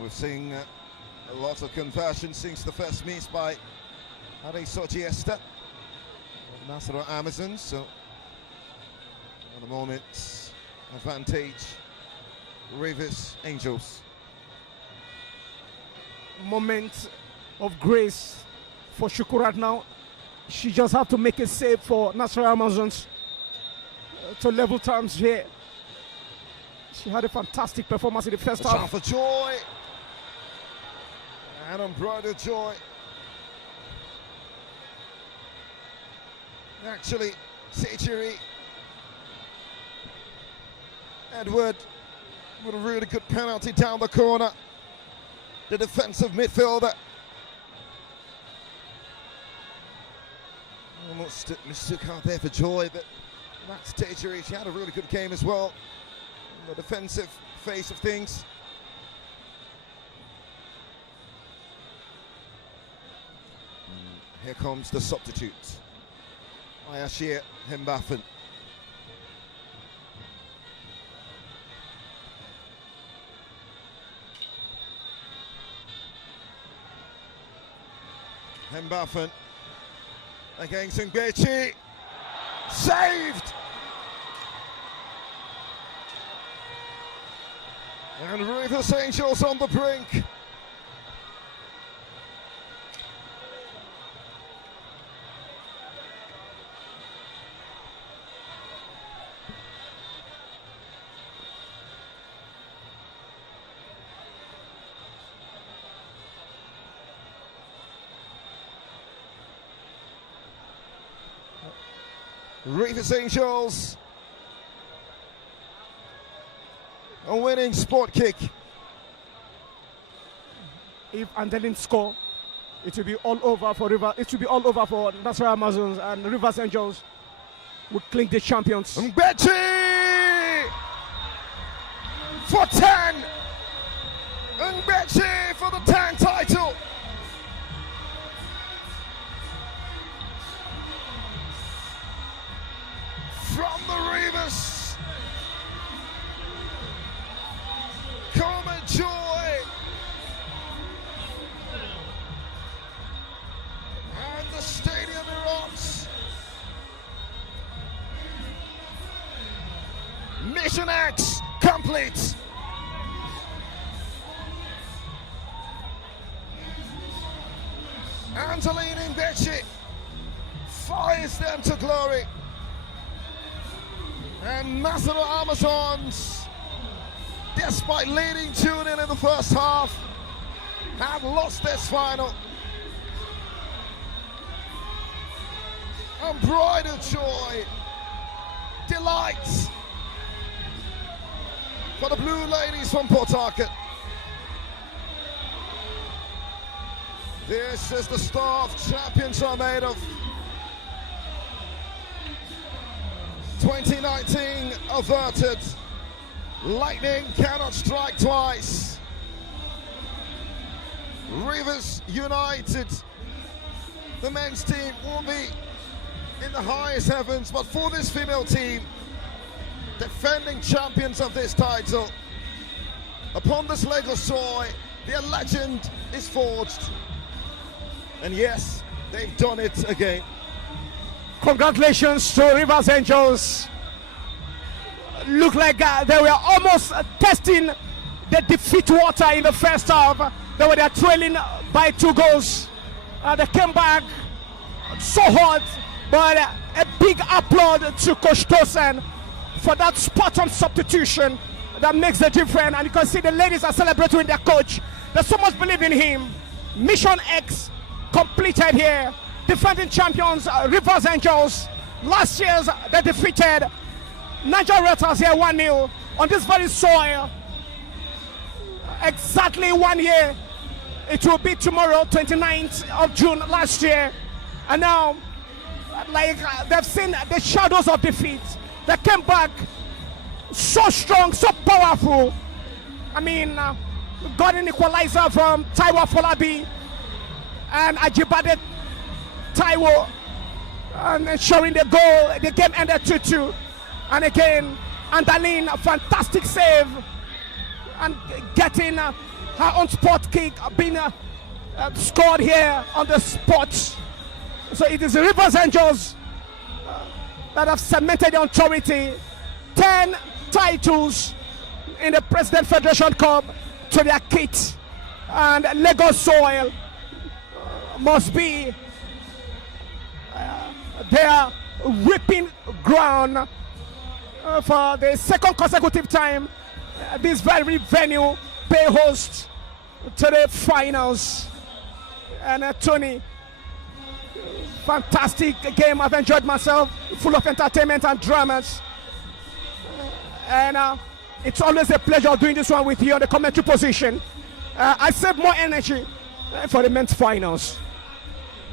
We've seen a lot of conversion since the first miss by Adesoji Esther of NASARAWA Amazons. So at the moment, advantage Rivers Angels. Moment of grace for Shukurat now. She just have to make a save for NASARAWA Amazons to level terms here. She had a fantastic performance in the first half. For Joy and unbridled joy. Actually, Sejiri Edward with a really good penalty down the corner. The defensive midfielder almost mistook out there for Joy, but that's Sejiri. She had a really good game as well. The defensive face of things. Here comes the substitute, Ayashia Hembafen. Hembafen against Ngbechi. Saved! And Rivers Angels on the brink. Rivers Angels a winning sport kick. If Andelin score, it will be all over for River. It will be all over for NASARAWA Amazons, and Rivers Angels would clink the champions. Ngbechi for 10. Ngbechi for the 10 title. From the Rivers, come and joy. And the stadium erupts. Mission X complete. Angeline Ngbechi fires them to glory. And NASARAWA Amazons, despite leading 2-0 in the first half, have lost this final. Unbridled joy, delight for the Blue Ladies from Port Harcourt. This is the stuff champions are made of. 2019 averted. Lightning cannot strike twice. Rivers United, the men's team will be in the highest heavens, but for this female team, defending champions of this title, upon this Lagos soil, their legend is forged. And yes, they've done it again. Congratulations to Rivers Angels. Look like they were almost testing the defeat water in the first half. They were trailing by 2 goals. They came back so hot, but a big applaud to Coach Tosin for that spot-on substitution that makes the difference. And you can see the ladies are celebrating with their coach. They so much believe in him. Mission X completed here. Defending champions, Rivers Angels. Last year's they defeated Nigerian Federation here 1-0 on this very soil. Exactly 1 year. It will be tomorrow, 29th of June last year. And now, like they've seen the shadows of defeat. They came back so strong, so powerful. I mean, got an equalizer from Taiwo Folabi and Ajibade Taiwo, and ensuring the goal. The game ended 2-2. And again, Andalin, a fantastic save, and getting her own spot kick being scored here on the spot. So it is the Rivers Angels that have cemented the authority. 10 titles in the President Federation Cup to their kit, and Lagos soil must be their reaping ground for the second consecutive time. This very venue pay host to the finals. And Tony, fantastic game. I've enjoyed myself, full of entertainment and dramas. And it's always a pleasure doing this one with you on the commentary position. I save more energy for the men's finals.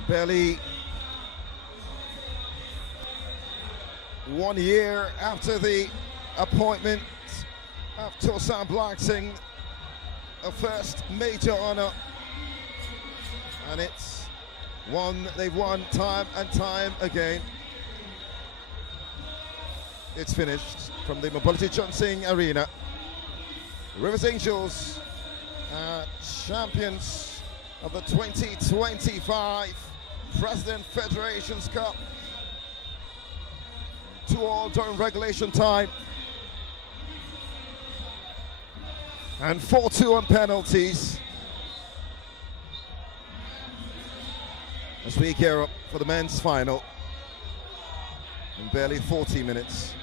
Barely 1 year after the appointment of Tosin Blackson, a first major honor, and it's one they've won time and time again. It's finished from the Mobility Johnson Arena. Rivers Angels, champions of the 2025 President Federations Cup. 2-2 during regulation time, and 4-2 on penalties, as we gear up for the men's final in barely 40 minutes.